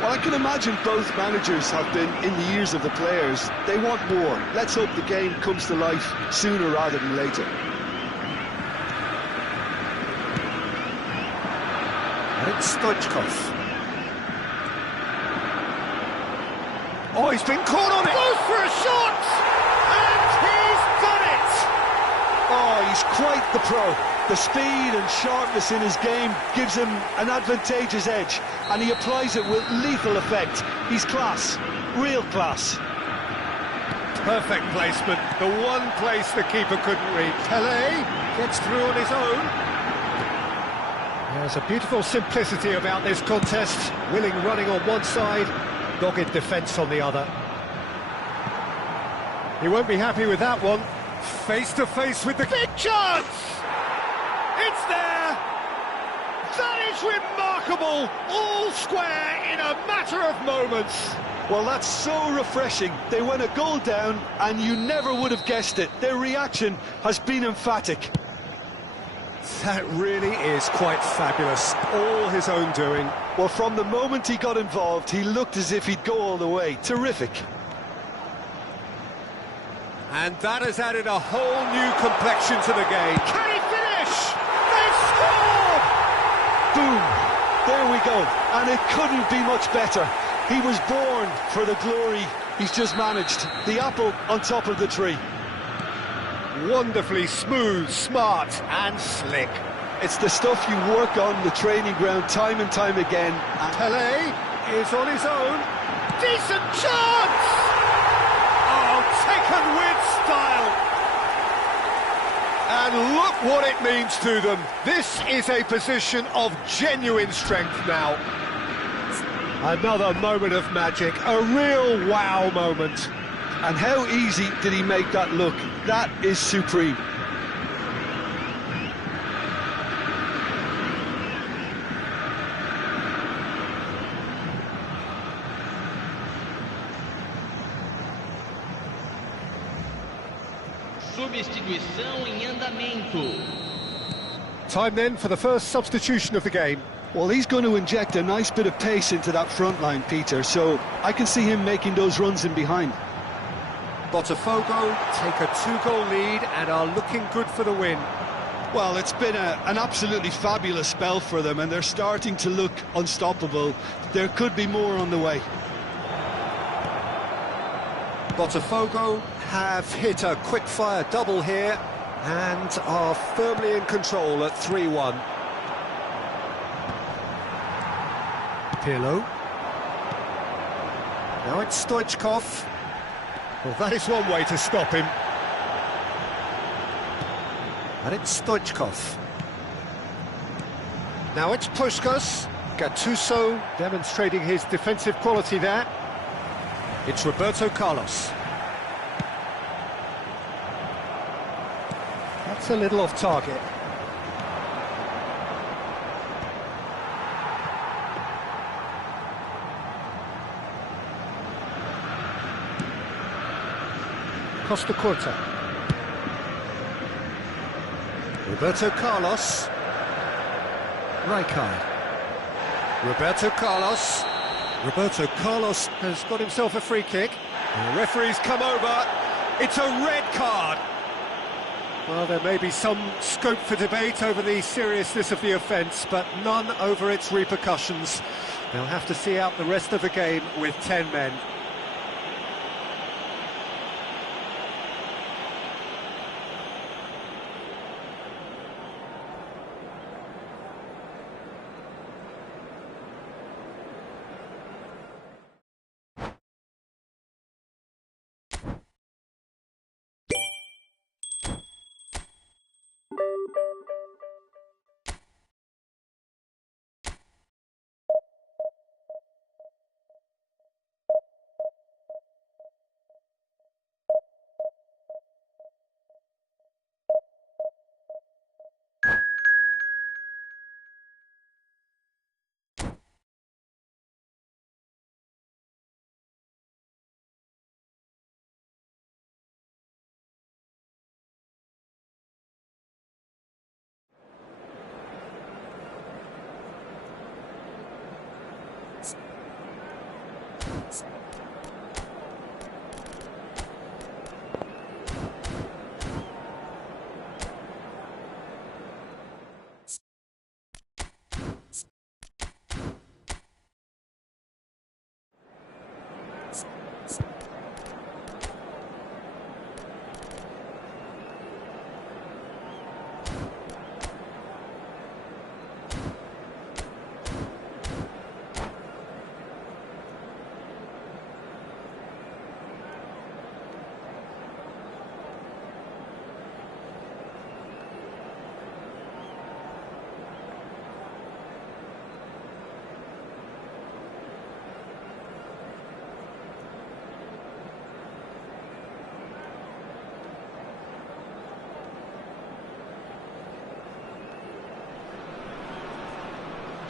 Well, I can imagine both managers have been in the ears of the players. They want more. Let's hope the game comes to life sooner rather than later. And it's Stoichkov. Oh, he's been caught on it! Goes for a shot! And he's done it! Oh, he's quite the pro. The speed and sharpness in his game gives him an advantageous edge, and he applies it with lethal effect. He's class, real class. Perfect placement, the one place the keeper couldn't reach. Pelé gets through on his own. There's a beautiful simplicity about this contest. Willing running on one side, dogged defence on the other. He won't be happy with that one. Face to face with the big chance! It's there! That is remarkable! All square in a matter of moments. Well, that's so refreshing. They went a goal down and you never would have guessed it. Their reaction has been emphatic. That really is quite fabulous. All his own doing. Well, from the moment he got involved, he looked as if he'd go all the way. Terrific. And that has added a whole new complexion to the game. Can he finish? They've scored! Boom! There we go. And it couldn't be much better. He was born for the glory he's just managed. The apple on top of the tree. Wonderfully smooth, smart and slick. It's the stuff you work on the training ground time and time again. And Pelé is on his own. Decent chance! Oh, taken with style. And look what it means to them. This is a position of genuine strength now. Another moment of magic, a real wow moment. And how easy did he make that look? That is supreme. Substituição em andamento. Time then for the first substitution of the game. Well, he's going to inject a nice bit of pace into that front line, Peter, so I can see him making those runs in behind. BOTAFOGO take a 2-goal lead and are looking good for the win. Well, it's been an absolutely fabulous spell for them, and they're starting to look unstoppable. There could be more on the way. BOTAFOGO have hit a quick-fire double here and are firmly in control at 3-1. Pirlo. Now it's Stoichkov. Well, that is one way to stop him. And it's Stoichkov. Now it's Puskas. Gattuso Demonstrating his defensive quality there. It's Roberto Carlos. That's a little off target. Costa Curta. Roberto Carlos. Rijkaard. Roberto Carlos. Roberto Carlos Has got himself a free kick. And the referee's come over. It's a red card. Well, there may be some scope for debate over the seriousness of the offence, but none over its repercussions. They'll have to see out the rest of the game with 10 men.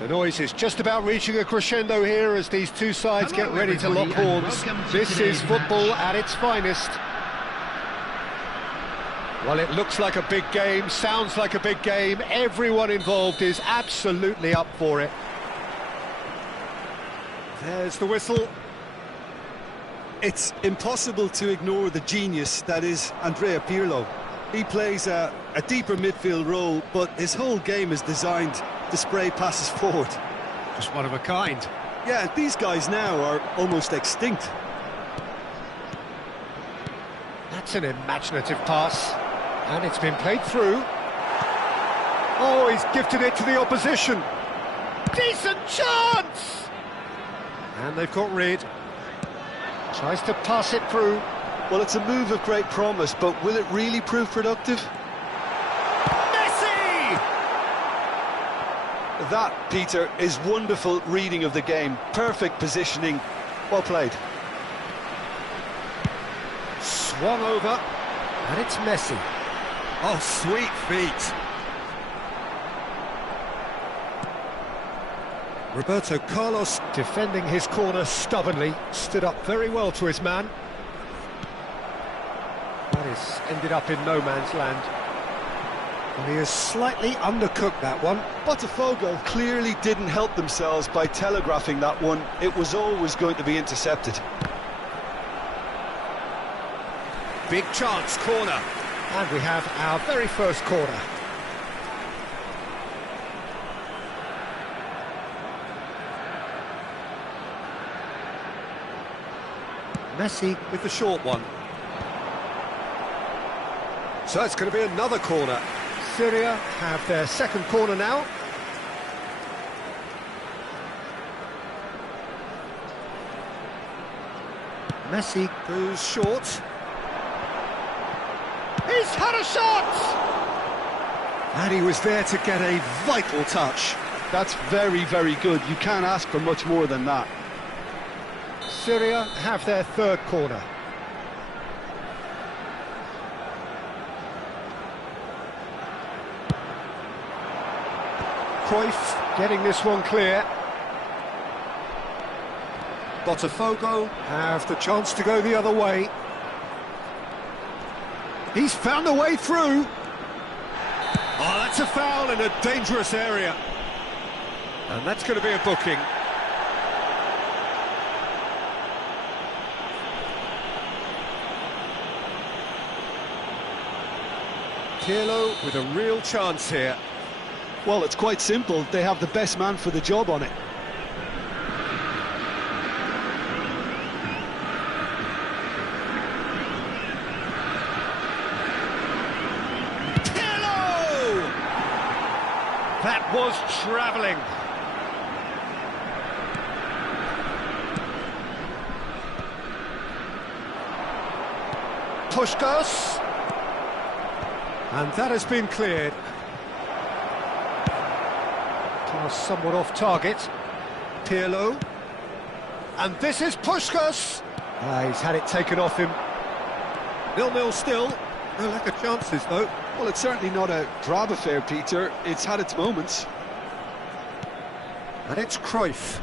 The noise is just about reaching a crescendo here as these two sides get ready to lock horns. This is football at its finest. Well, it looks like a big game, sounds like a big game. Everyone involved is absolutely up for it. There's the whistle. It's impossible to ignore the genius that is Andrea Pirlo. He plays a deeper midfield role, but his whole game is designed to spray passes forward. Just one of a kind. Yeah, these guys now are almost extinct. That's an imaginative pass. And it's been played through. Oh, he's gifted it to the opposition. Decent chance! And they've got rid. Tries to pass it through. Well, it's a move of great promise, but will it really prove productive? Messi! That, Peter, is wonderful reading of the game. Perfect positioning. Well played. Swung over. And it's Messi. Oh, sweet feet. Roberto Carlos, defending his corner stubbornly, stood up very well to his man. That is ended up in no man's land. And he has slightly undercooked that one. BOTAFOGO clearly didn't help themselves by telegraphing that one. It was always going to be intercepted. Big chance, corner. And we have our very first corner. Messi with the short one. So it's going to be another corner. Syria have their second corner now. Messi goes short. He's had a shot! And he was there to get a vital touch. That's very, very good. You can't ask for much more than that. Syria have their third corner. Cruyff getting this one clear. BOTAFOGO have the chance to go the other way. He's found a way through. Oh, that's a foul in a dangerous area. And that's going to be a booking. Pirlo with a real chance here. Well, it's quite simple. They have the best man for the job on it. That was travelling. Puskás. And that has been cleared. Pass somewhat off target. Pirlo. And this is Puskás. He's had it taken off him. 0-0 still. No lack of chances, though. Well, it's certainly not a drab affair, Peter. It's had its moments. And it's Cruyff.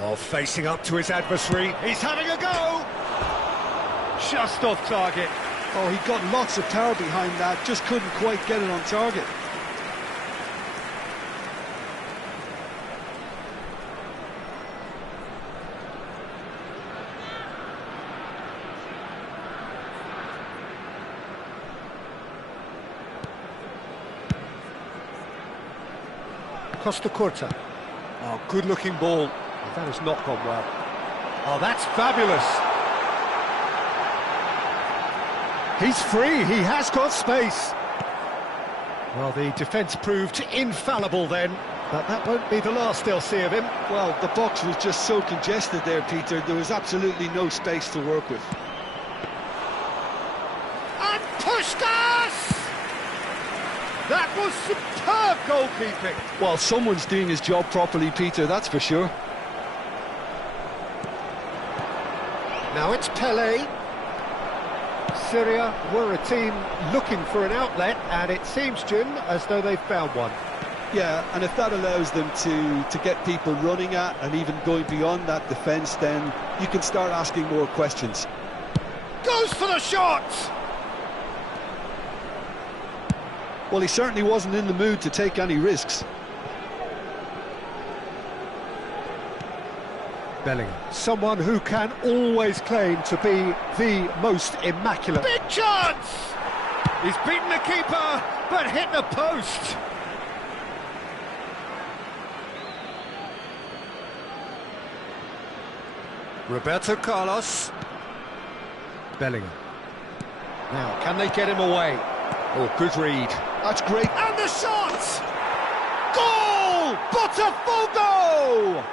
Oh, facing up to his adversary. He's having a go! Just off target. Oh, he got lots of power behind that, just couldn't quite get it on target. Costa Curta. Oh, good-looking ball. That has not gone well. Oh, that's fabulous. He's free, he has got space. Well, the defence proved infallible then, but that won't be the last they'll see of him. Well, the box was just so congested there, Peter. There was absolutely no space to work with. And Puskás! That was superb goalkeeping. Well, someone's doing his job properly, Peter, that's for sure. Now it's Pelé. Syria were a team looking for an outlet, and it seems, Jim, as though they've found one. Yeah, and if that allows them to get people running at and even going beyond that defence, then you can start asking more questions. Goes for the shot! Well, he certainly wasn't in the mood to take any risks. Bellingham, someone who can always claim to be the most immaculate. Big chance! He's beaten the keeper, but hit the post. Roberto Carlos. Bellingham. Now, can they get him away? Oh, good read. That's great. And the shot! Goal! BOTAFOGO!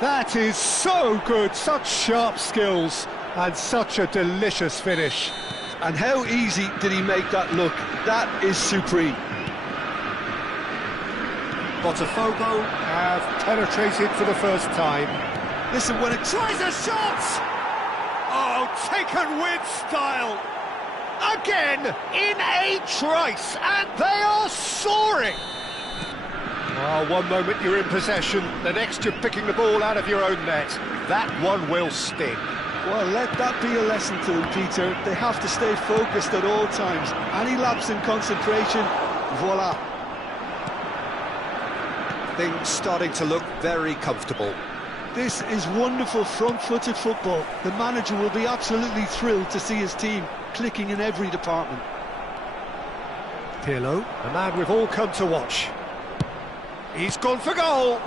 That is so good, such sharp skills, and such a delicious finish. And how easy did he make that look? That is supreme. BOTAFOGO have penetrated for the first time. Listen, when it Tries a shot! Oh, taken with style. Again, in a trice, and they are soaring. Oh, one moment you're in possession, the next you're picking the ball out of your own net. That one will sting. Well, let that be a lesson to them, Peter. They have to stay focused at all times. Any lapse in concentration, voila. Things starting to look very comfortable. This is wonderful front-footed football. The manager will be absolutely thrilled to see his team clicking in every department. Pirlo, the man we've all come to watch. He's gone for goal.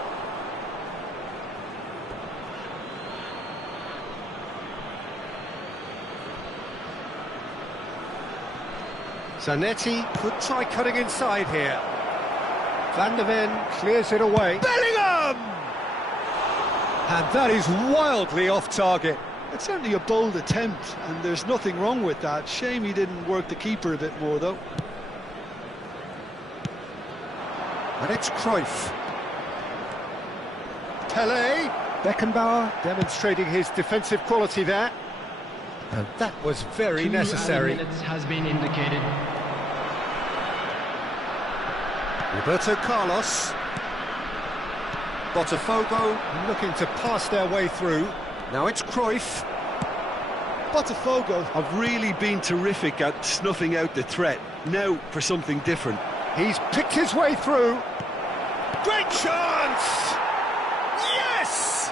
Zanetti could try cutting inside here. Van der Ven clears it away. Bellingham! And that is wildly off target. It's certainly a bold attempt, and there's nothing wrong with that. Shame he didn't work the keeper a bit more, though. And it's Cruyff. Pelé. Beckenbauer demonstrating his defensive quality there. And that was very necessary. 2 minutes has been indicated. Roberto Carlos. BOTAFOGO looking to pass their way through. Now it's Cruyff. BOTAFOGO have really been terrific at snuffing out the threat. Now for something different. He's picked his way through. Great chance! Yes!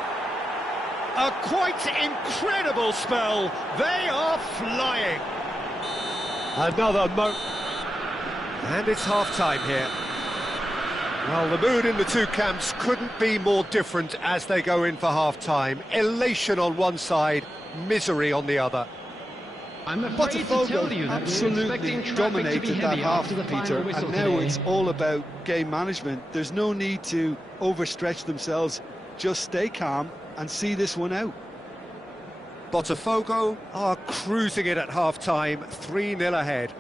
A quite incredible spell. They are flying. Another And it's half-time here. Well, the mood in the two camps couldn't be more different as they go in for half-time. Elation on one side, misery on the other. I'm afraid to tell you that absolutely dominated that half, Peter, and now it's all about game management. There's no need to overstretch themselves. Just stay calm and see this one out. BOTAFOGO are cruising it at half-time, 3-0 ahead.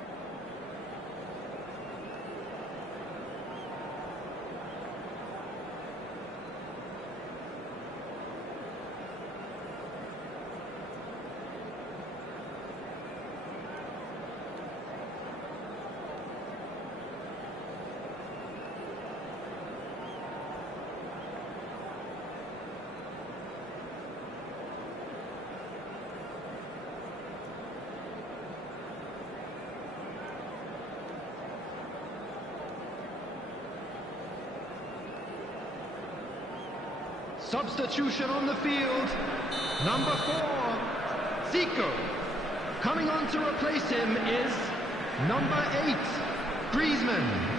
Substitution on the field. Number 4, Zico. Coming on to replace him is number 8, Griezmann.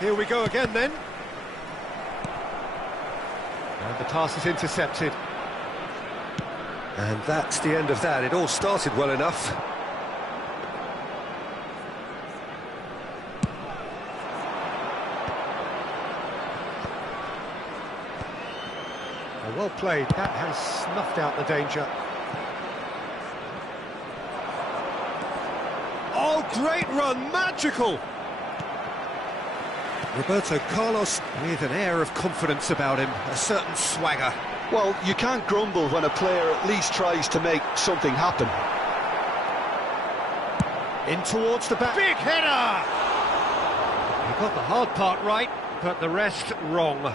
Here we go again then. And the pass is intercepted. And that's the end of that. It all started well enough. Well played. That has snuffed out the danger. Oh, great run, magical! Roberto Carlos with an air of confidence about him, a certain swagger. Well, you can't grumble when a player at least tries to make something happen. In towards the back. Big header! He got the hard part right, but the rest wrong.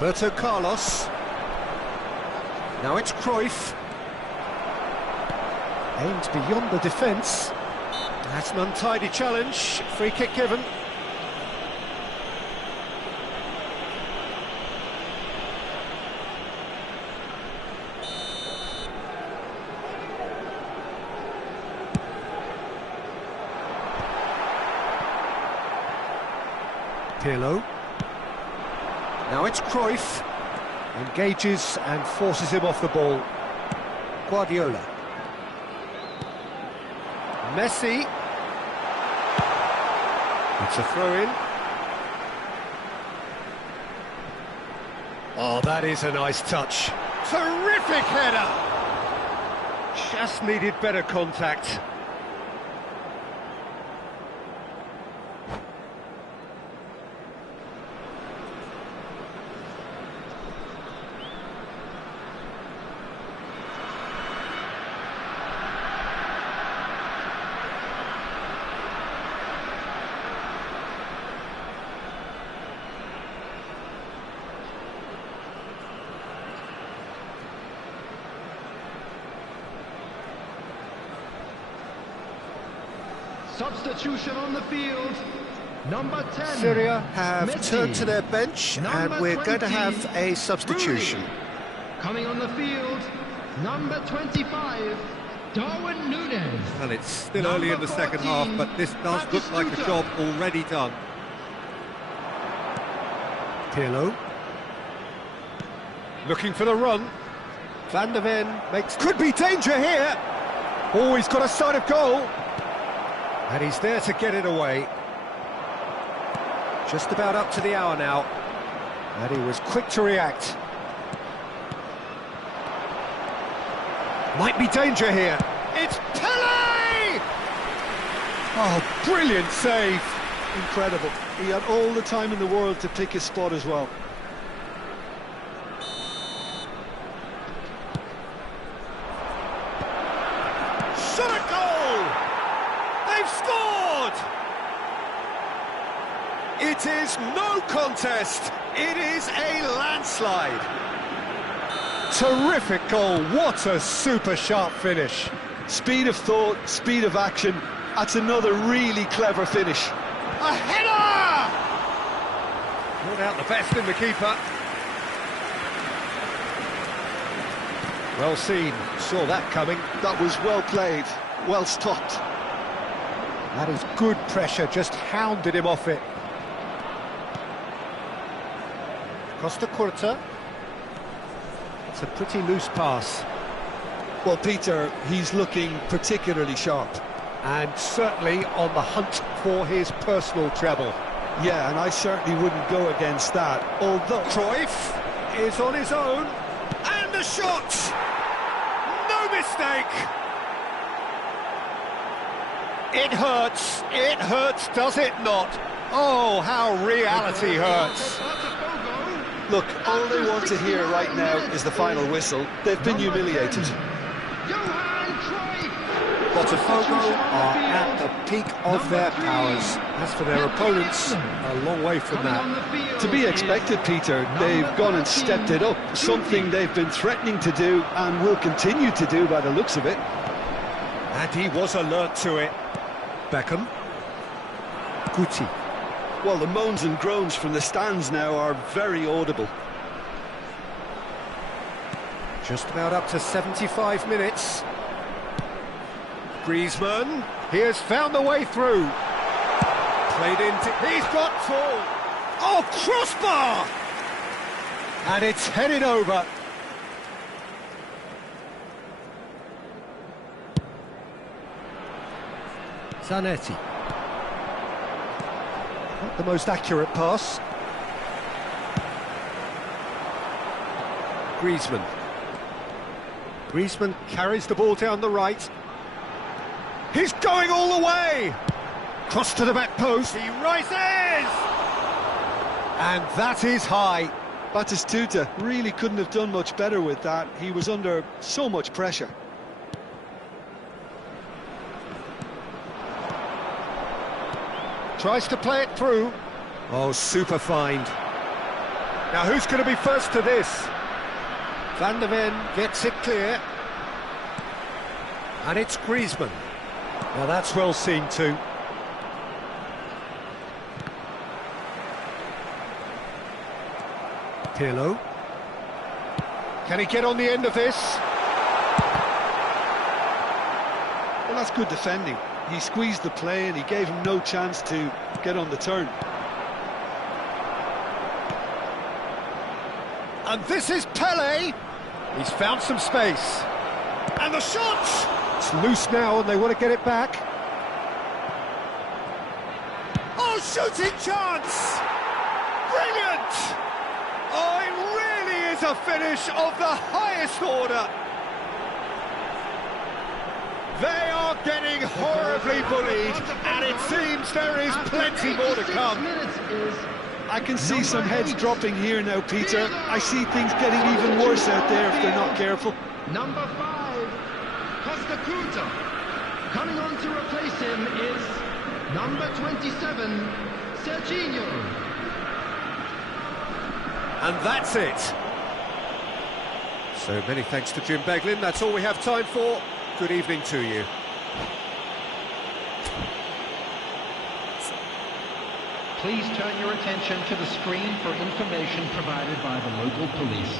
Roberto Carlos. Now it's Cruyff. Aimed beyond the defence. That's an untidy challenge. Free kick given. Pirlo. Now it's Cruyff, engages and forces him off the ball. Guardiola. Messi. It's a throw-in. Oh, that is a nice touch. Terrific header! Just needed better contact. Substitution on the field. Number 10. Syria have Messi. turned to their bench, and we're going to have a substitution. Rooney. Coming on the field, number 25, Darwin Núñez. Well, it's still early in the second half, but this does look like a job already done. Pirlo. Looking for the run. Van der Ven makes... Could be danger here! Oh, he's got a sight of goal. And he's there to get it away. Just about up to the hour now. And he was quick to react. Might be danger here. It's Pelé! Oh, brilliant save. Incredible. He had all the time in the world to pick his spot as well. Shot a goal! They've scored! It is no contest. It is a landslide. Terrific goal. What a super sharp finish. Speed of thought, speed of action. That's another really clever finish. A header! Brought out the best in the keeper. Well seen. Saw that coming. That was well played, well stopped. That is good pressure, just hounded him off it. Costa Curta. It's a pretty loose pass. Well, Peter, he's looking particularly sharp. And certainly on the hunt for his personal treble. Yeah, and I certainly wouldn't go against that, although... Cruyff is on his own. And the shot! No mistake! It hurts, does it not? Oh, how reality hurts. BOTAFOGO. Look, all they want to hear right now is the final whistle. They've been Number humiliated. 10, Johan Cruyff. BOTAFOGO are at the peak of their powers. As for their opponents, a long way from Coming on that. the field To be expected, is Peter. They've gone and stepped it up. Something they've been threatening to do and will continue to do by the looks of it. And he was alert to it. Beckham. Guti. Well, the moans and groans from the stands now are very audible. Just about up to 75 minutes. Griezmann, he has found the way through. Played into... He's got full. Oh, crossbar! And it's headed over. Zanetti. Not the most accurate pass. Griezmann. Griezmann carries the ball down the right. He's going all the way! Cross to the back post. He rises! And that is high. Batistuta really couldn't have done much better with that. He was under so much pressure. Tries to play it through. Oh, super find. Now who's going to be first to this? Van der Ven gets it clear. And it's Griezmann. Well, that's well seen too. Pirlo. Can he get on the end of this? Well, that's good defending. He squeezed the play and he gave him no chance to get on the turn. And this is Pele. He's found some space. And the shot! It's loose now and they want to get it back. Oh, shooting chance! Brilliant! Oh, it really is a finish of the highest order. They are getting horribly bullied, and it seems there is plenty more to come. I can see some heads dropping here now, Peter. I see things getting even worse out there if they're not careful. Number 5, Costa Curta. Coming on to replace him is number 27, Serginho. And that's it. So many thanks to Jim Beglin. That's all we have time for. Good evening to you. Please turn your attention to the screen for information provided by the local police.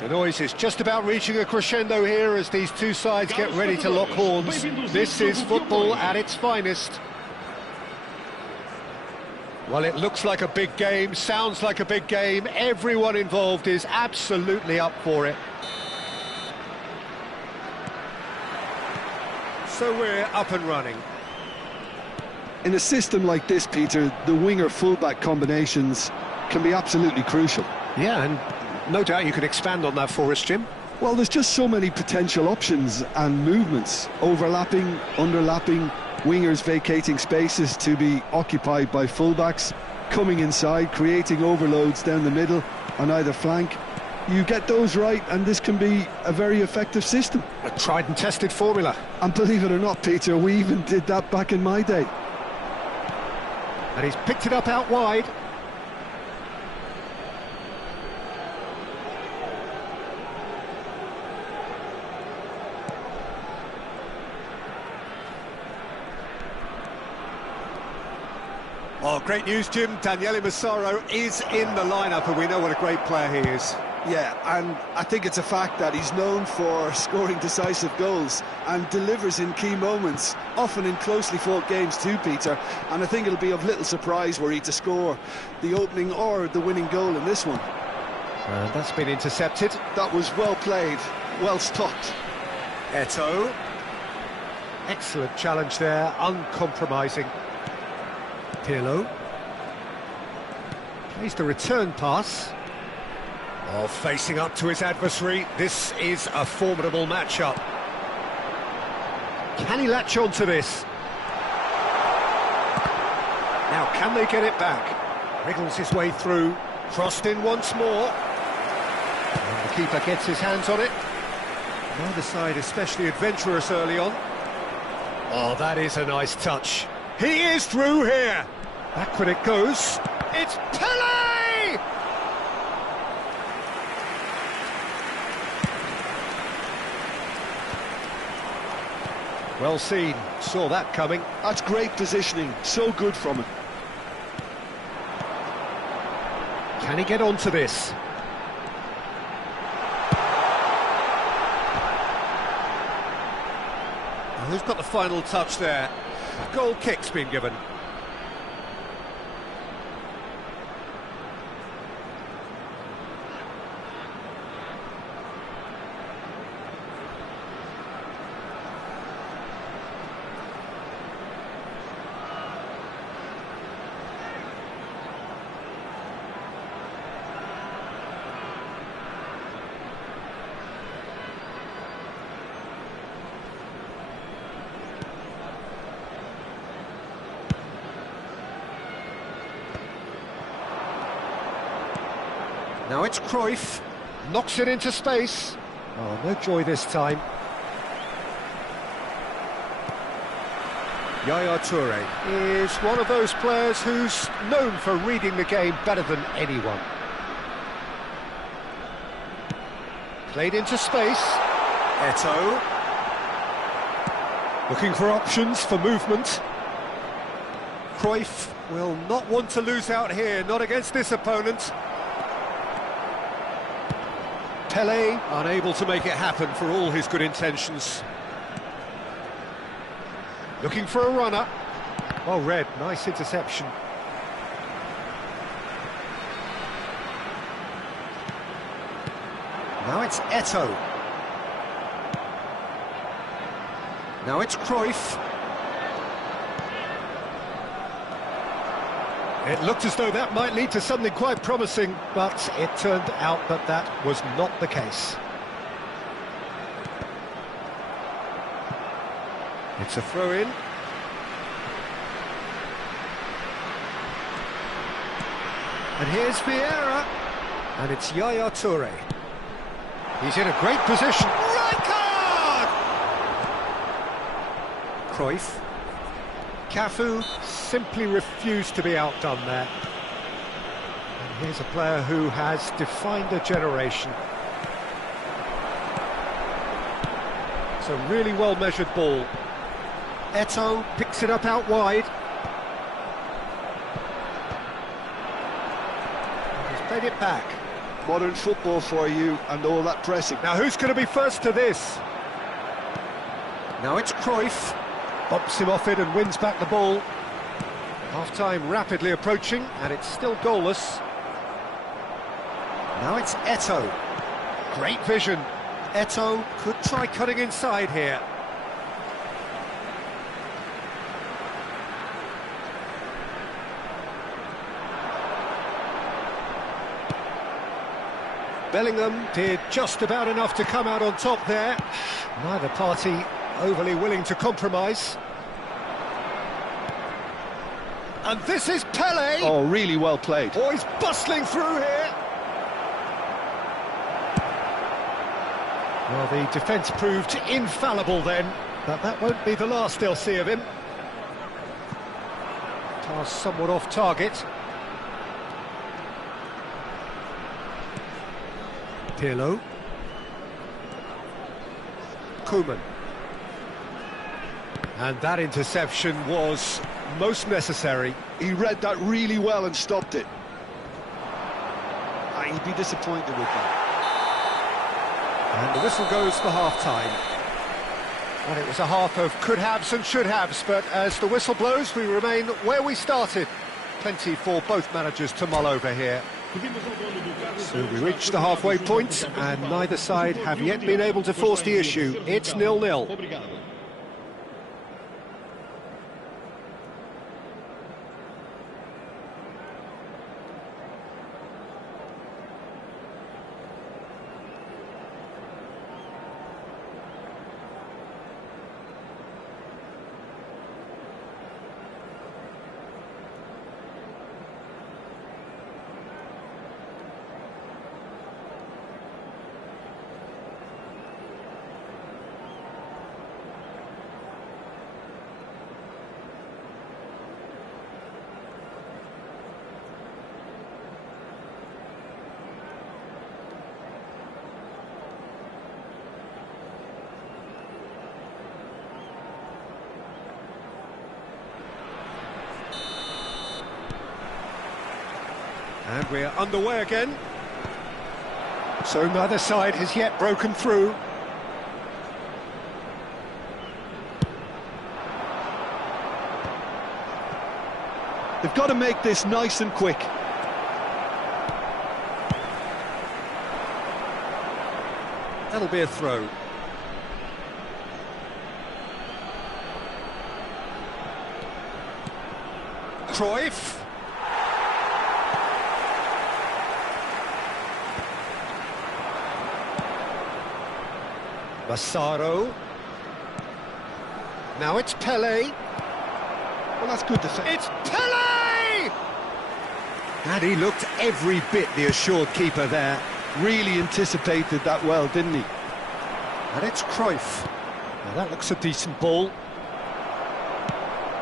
The noise is just about reaching a crescendo here as these two sides get ready to lock horns. This is football at its finest. Well, it looks like a big game, sounds like a big game. Everyone involved is absolutely up for it. So we're up and running. In a system like this, Peter, the winger-fullback combinations can be absolutely crucial. Yeah, and no doubt you can expand on that for us, Jim. Well, there's just so many potential options and movements. Overlapping, underlapping, wingers vacating spaces to be occupied by fullbacks, coming inside, creating overloads down the middle on either flank. You get those right and this can be a very effective system. A tried and tested formula. And believe it or not, Peter, we even did that back in my day. And he's picked it up out wide. Oh, great news, Jim. Daniele Massaro is in the lineup, and we know what a great player he is. Yeah, and I think it's a fact that he's known for scoring decisive goals and delivers in key moments, often in closely fought games too, Peter. And I think it'll be of little surprise were he to score the opening or the winning goal in this one. That's been intercepted. That was well played, well stopped. Eto'o. Excellent challenge there, uncompromising. Pirlo. Plays the return pass. Oh, facing up to his adversary. This is a formidable matchup. Can he latch on to this? Now, can they get it back? Wriggles his way through. Crossed in once more. And the keeper gets his hands on it. Neither side especially adventurous early on. Oh, that is a nice touch. He is through here. Backward it goes. It's Pele! Well seen, saw that coming. That's great positioning, so good from him. Can he get onto this? Who's got the final touch there? Goal kick's been given. Now it's Cruyff, knocks it into space. Oh, no joy this time. Yaya Toure is one of those players who's known for reading the game better than anyone. Played into space. Eto'o. Looking for options for movement. Cruyff will not want to lose out here, not against this opponent. Pelé unable to make it happen for all his good intentions. Looking for a runner. Oh, Red, nice interception. Now it's Eto'o. Now it's Cruyff. It looked as though that might lead to something quite promising, but it turned out that that was not the case. It's a throw-in. And here's Vieira. And it's Yaya Toure. He's in a great position. Right card! Cruyff. Cafu simply refused to be outdone there. And here's a player who has defined a generation. It's a really well-measured ball. Eto'o picks it up out wide. He's played it back. Modern football for you and all that pressing. Now who's going to be first to this? Now it's Cruyff. Bumps him off it and wins back the ball. Half-time rapidly approaching, and it's still goalless. Now it's Eto'o. Great vision. Eto'o could try cutting inside here. Bellingham did just about enough to come out on top there. Neither party overly willing to compromise. And this is Pelé. Oh, really well played. Oh, he's bustling through here. Well, the defence proved infallible then, but that won't be the last they'll see of him. Pass somewhat off target. Pirlo. Koeman. And that interception was most necessary. He read that really well and stopped it. He'd be disappointed with that. And the whistle goes for half-time. Well, it was a half of could-haves and should-haves, but as the whistle blows, we remain where we started. Plenty for both managers to mull over here. So we reached the halfway point, and neither side have yet been able to force the issue. It's 0-0. we're underway again. So neither side has yet broken through. They've got to make this nice and quick. That'll be a throw. Cruyff. Massaro. Now it's Pele. Well, that's good defense. It's Pele! And he looked every bit the assured keeper there. Really anticipated that well, didn't he? And it's Cruyff. Now that looks a decent ball.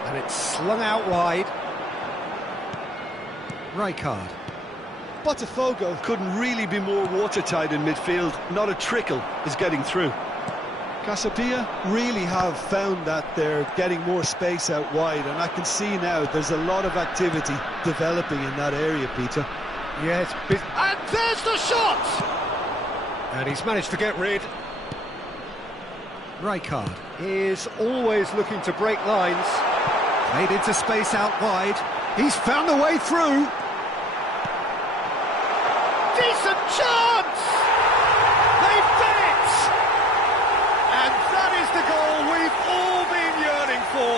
And it's slung out wide. Rijkaard. BOTAFOGO couldn't really be more watertight in midfield. Not a trickle is getting through. Casapia really have found that they're getting more space out wide, and I can see now there's a lot of activity developing in that area, Peter. Yes, and there's the shot! And he's managed to get rid. Rijkaard is always looking to break lines. Played into space out wide. He's found a way through. Decent chance! They've done it! And that is the goal we've all been yearning for.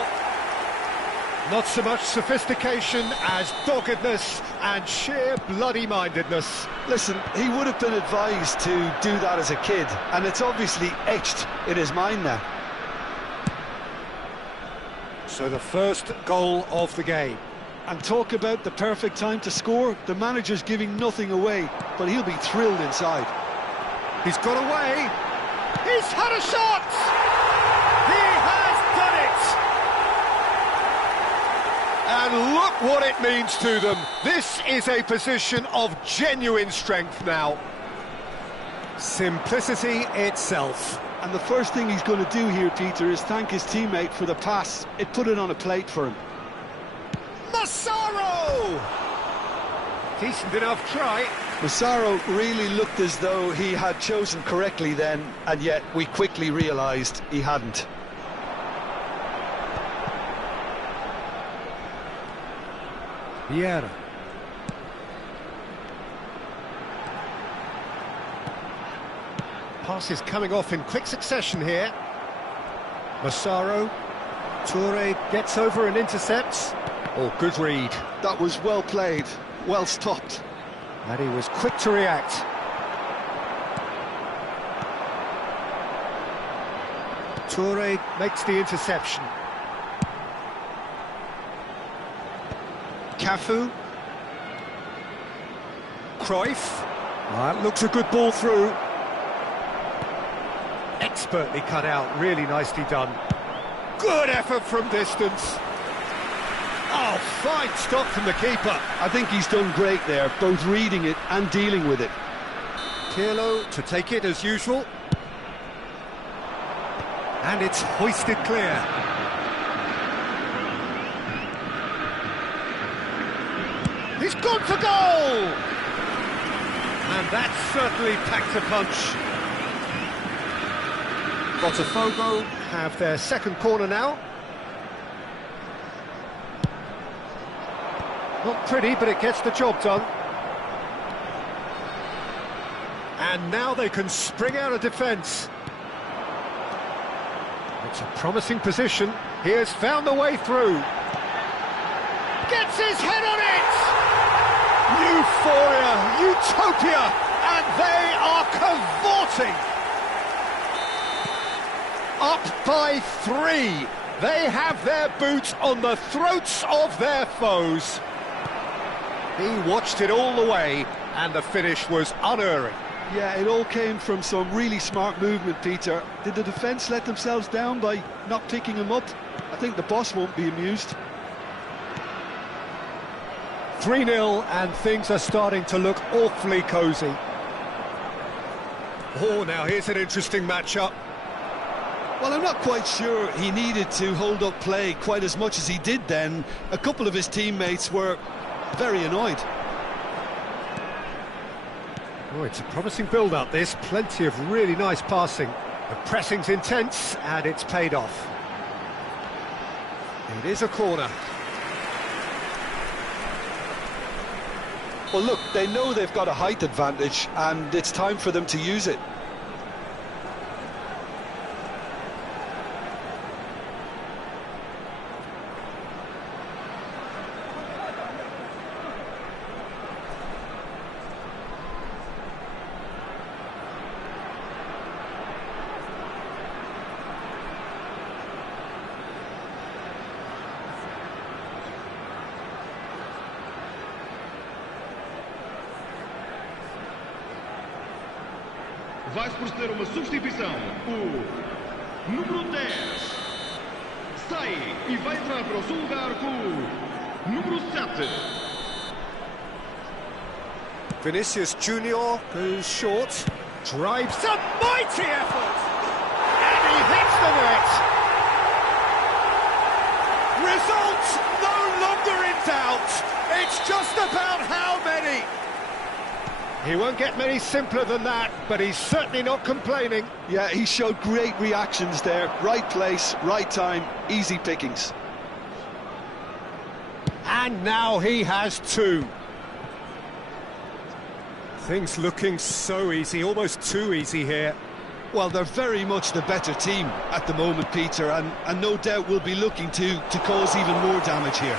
Not so much sophistication as doggedness and sheer bloody-mindedness. Listen, he would have been advised to do that as a kid, and it's obviously etched in his mind now. So the first goal of the game. And talk about the perfect time to score. The manager's giving nothing away, but he'll be thrilled inside. He's got away. He's had a shot! He has done it! And look what it means to them. This is a position of genuine strength now. Simplicity itself. And the first thing he's going to do here, Peter, is thank his teammate for the pass. It put it on a plate for him. Massaro! Decent enough try. Massaro really looked as though he had chosen correctly then, and yet we quickly realised he hadn't. Vieira. Passes coming off in quick succession here. Massaro. Toure gets over and intercepts. Oh, good read. That was well played, well stopped. And he was quick to react. Toure makes the interception. Cafu. Cruyff. That looks a good ball through. Expertly cut out, really nicely done. Good effort from distance. Oh, fine stop from the keeper. I think he's done great there, both reading it and dealing with it. Pirlo to take it as usual. And it's hoisted clear. He's gone for goal! And that certainly packed a punch. BOTAFOGO have their second corner now. Not pretty, but it gets the job done. And now they can spring out of defence. It's a promising position. He has found a way through. Gets his head on it! Euphoria, utopia, and they are cavorting. Up by 3. They have their boots on the throats of their foes. He watched it all the way, and the finish was unerring. Yeah, it all came from some really smart movement, Peter. Did the defence let themselves down by not picking him up? I think the boss won't be amused. 3-0, and things are starting to look awfully cosy. Oh, now here's an interesting matchup. Well, I'm not quite sure he needed to hold up play quite as much as he did then. A couple of his teammates were very annoyed. Oh, it's a promising build-up, this. Plenty of really nice passing. The pressing's intense, and it's paid off. It is a corner. Well, look, they know they've got a height advantage, and it's time for them to use it. Vai-se proceder uma substituição. O número 10 sai e vai entrar para o seu lugar com o número 7. Vinicius Junior goes short, drives a mighty effort, and he hits the net. Result no longer in doubt. It's just about how many. He won't get many simpler than that, but he's certainly not complaining. Yeah, he showed great reactions there. Right place, right time, easy pickings. And now he has two. Things looking so easy, almost too easy here. Well, they're very much the better team at the moment, Peter, and no doubt will be looking to cause even more damage here.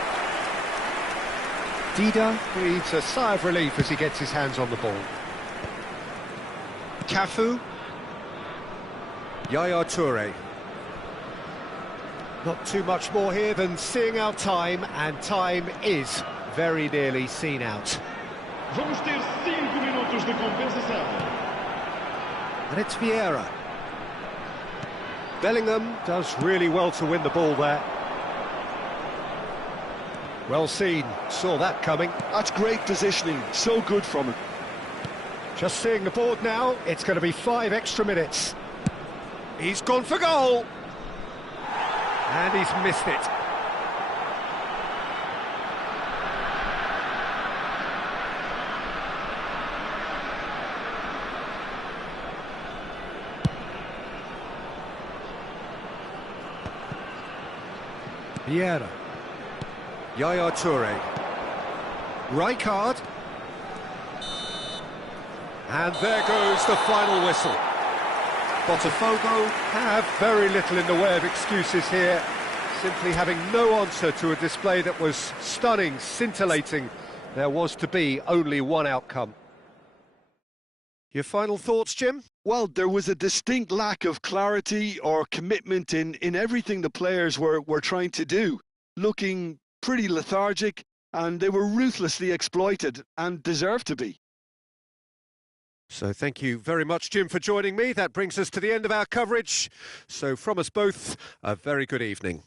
Dida breathes a sigh of relief as he gets his hands on the ball. Cafu. Yaya Toure. Not too much more here than seeing out time, and time is very nearly seen out. Vamos ter 5 minutos de compensação. And it's Vieira. Bellingham does really well to win the ball there. Well seen, saw that coming. That's great positioning, so good from him. Just seeing the board now, it's going to be 5 extra minutes. He's gone for goal. And he's missed it. Vieira. Yaya Toure. Rijkaard. And there goes the final whistle. BOTAFOGO have very little in the way of excuses here, simply having no answer to a display that was stunning, scintillating. There was to be only one outcome. Your final thoughts, Jim? Well, there was a distinct lack of clarity or commitment in everything the players were trying to do. Looking pretty lethargic, and they were ruthlessly exploited and deserved to be. So thank you very much, Jim, for joining me. That brings us to the end of our coverage. So from us both, a very good evening.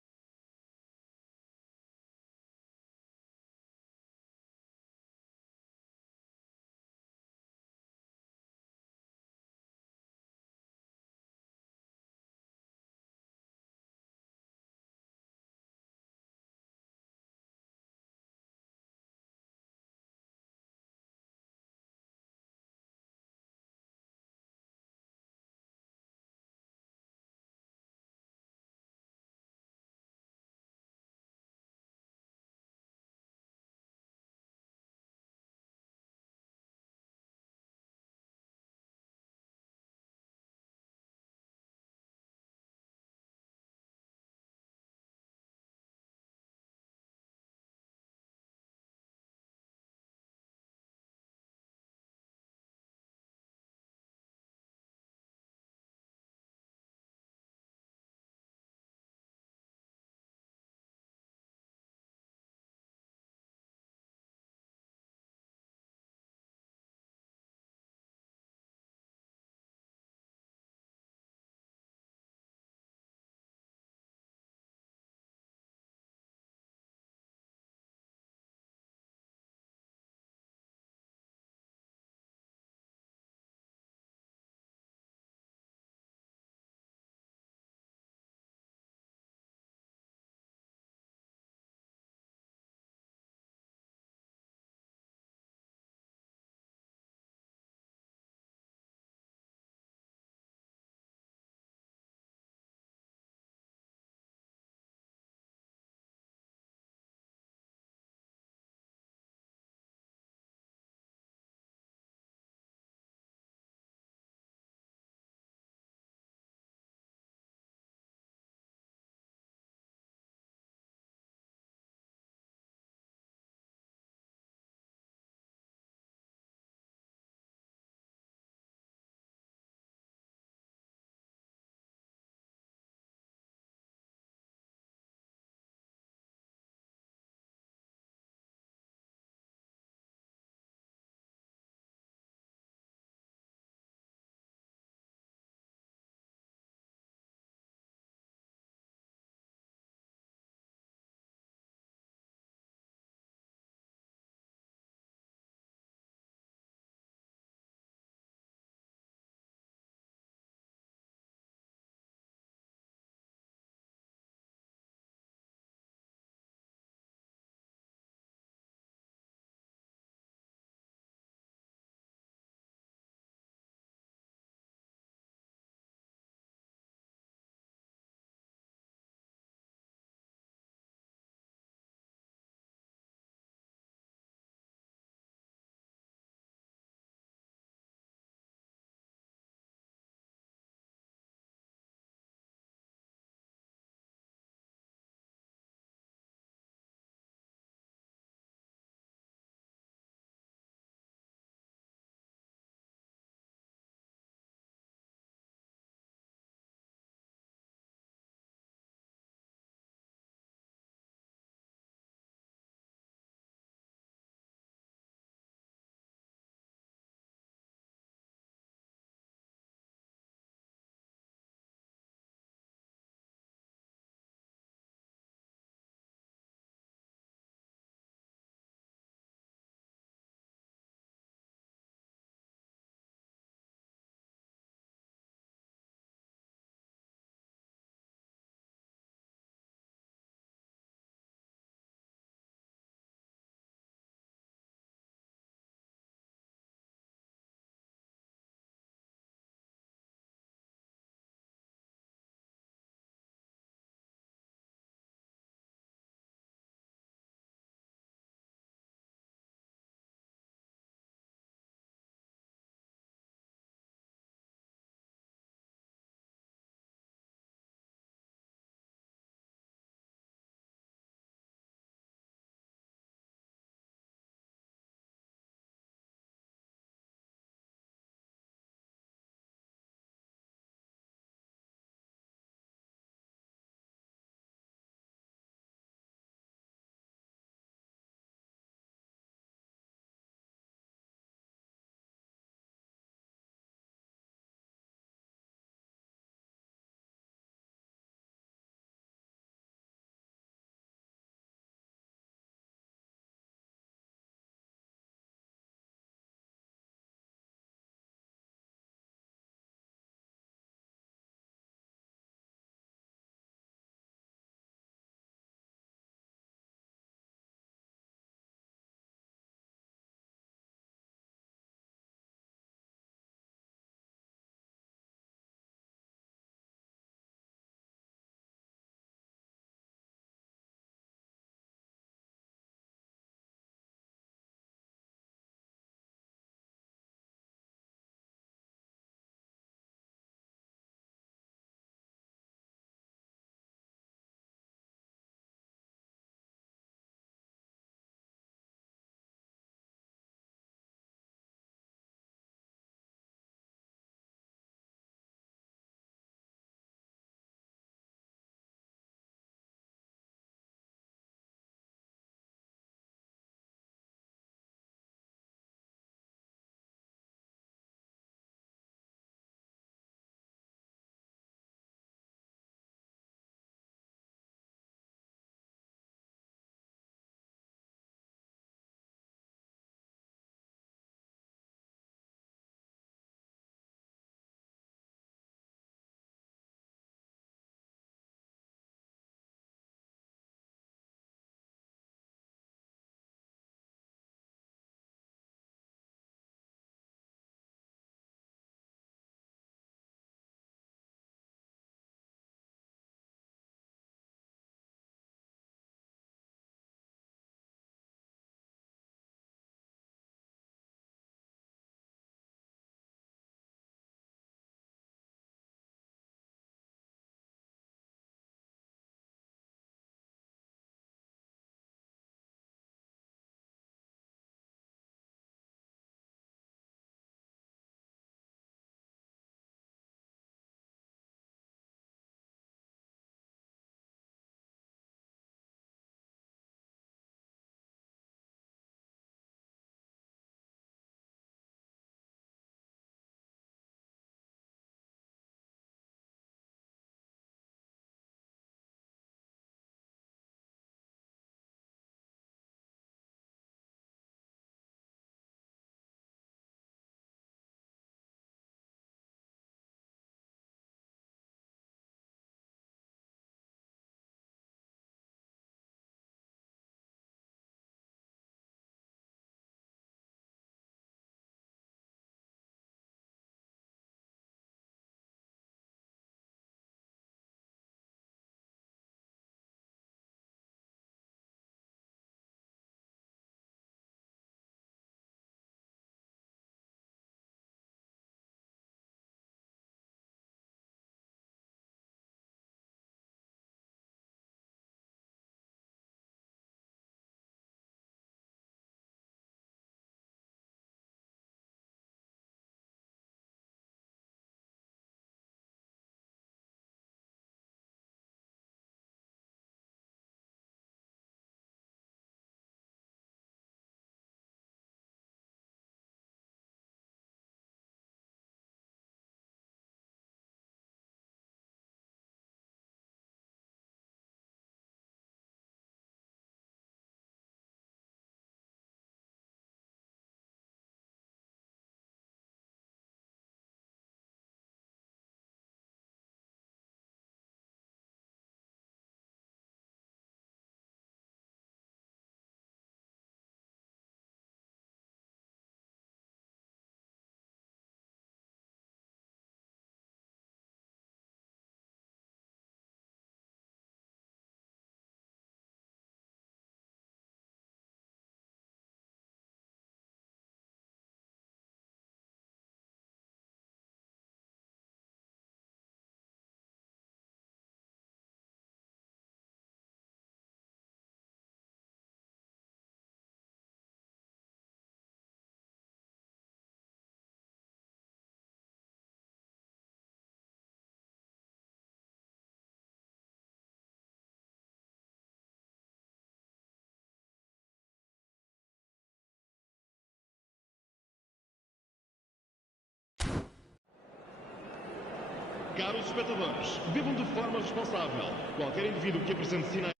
Caros espectadores, bebam de forma responsável. Qualquer indivíduo que apresente sinais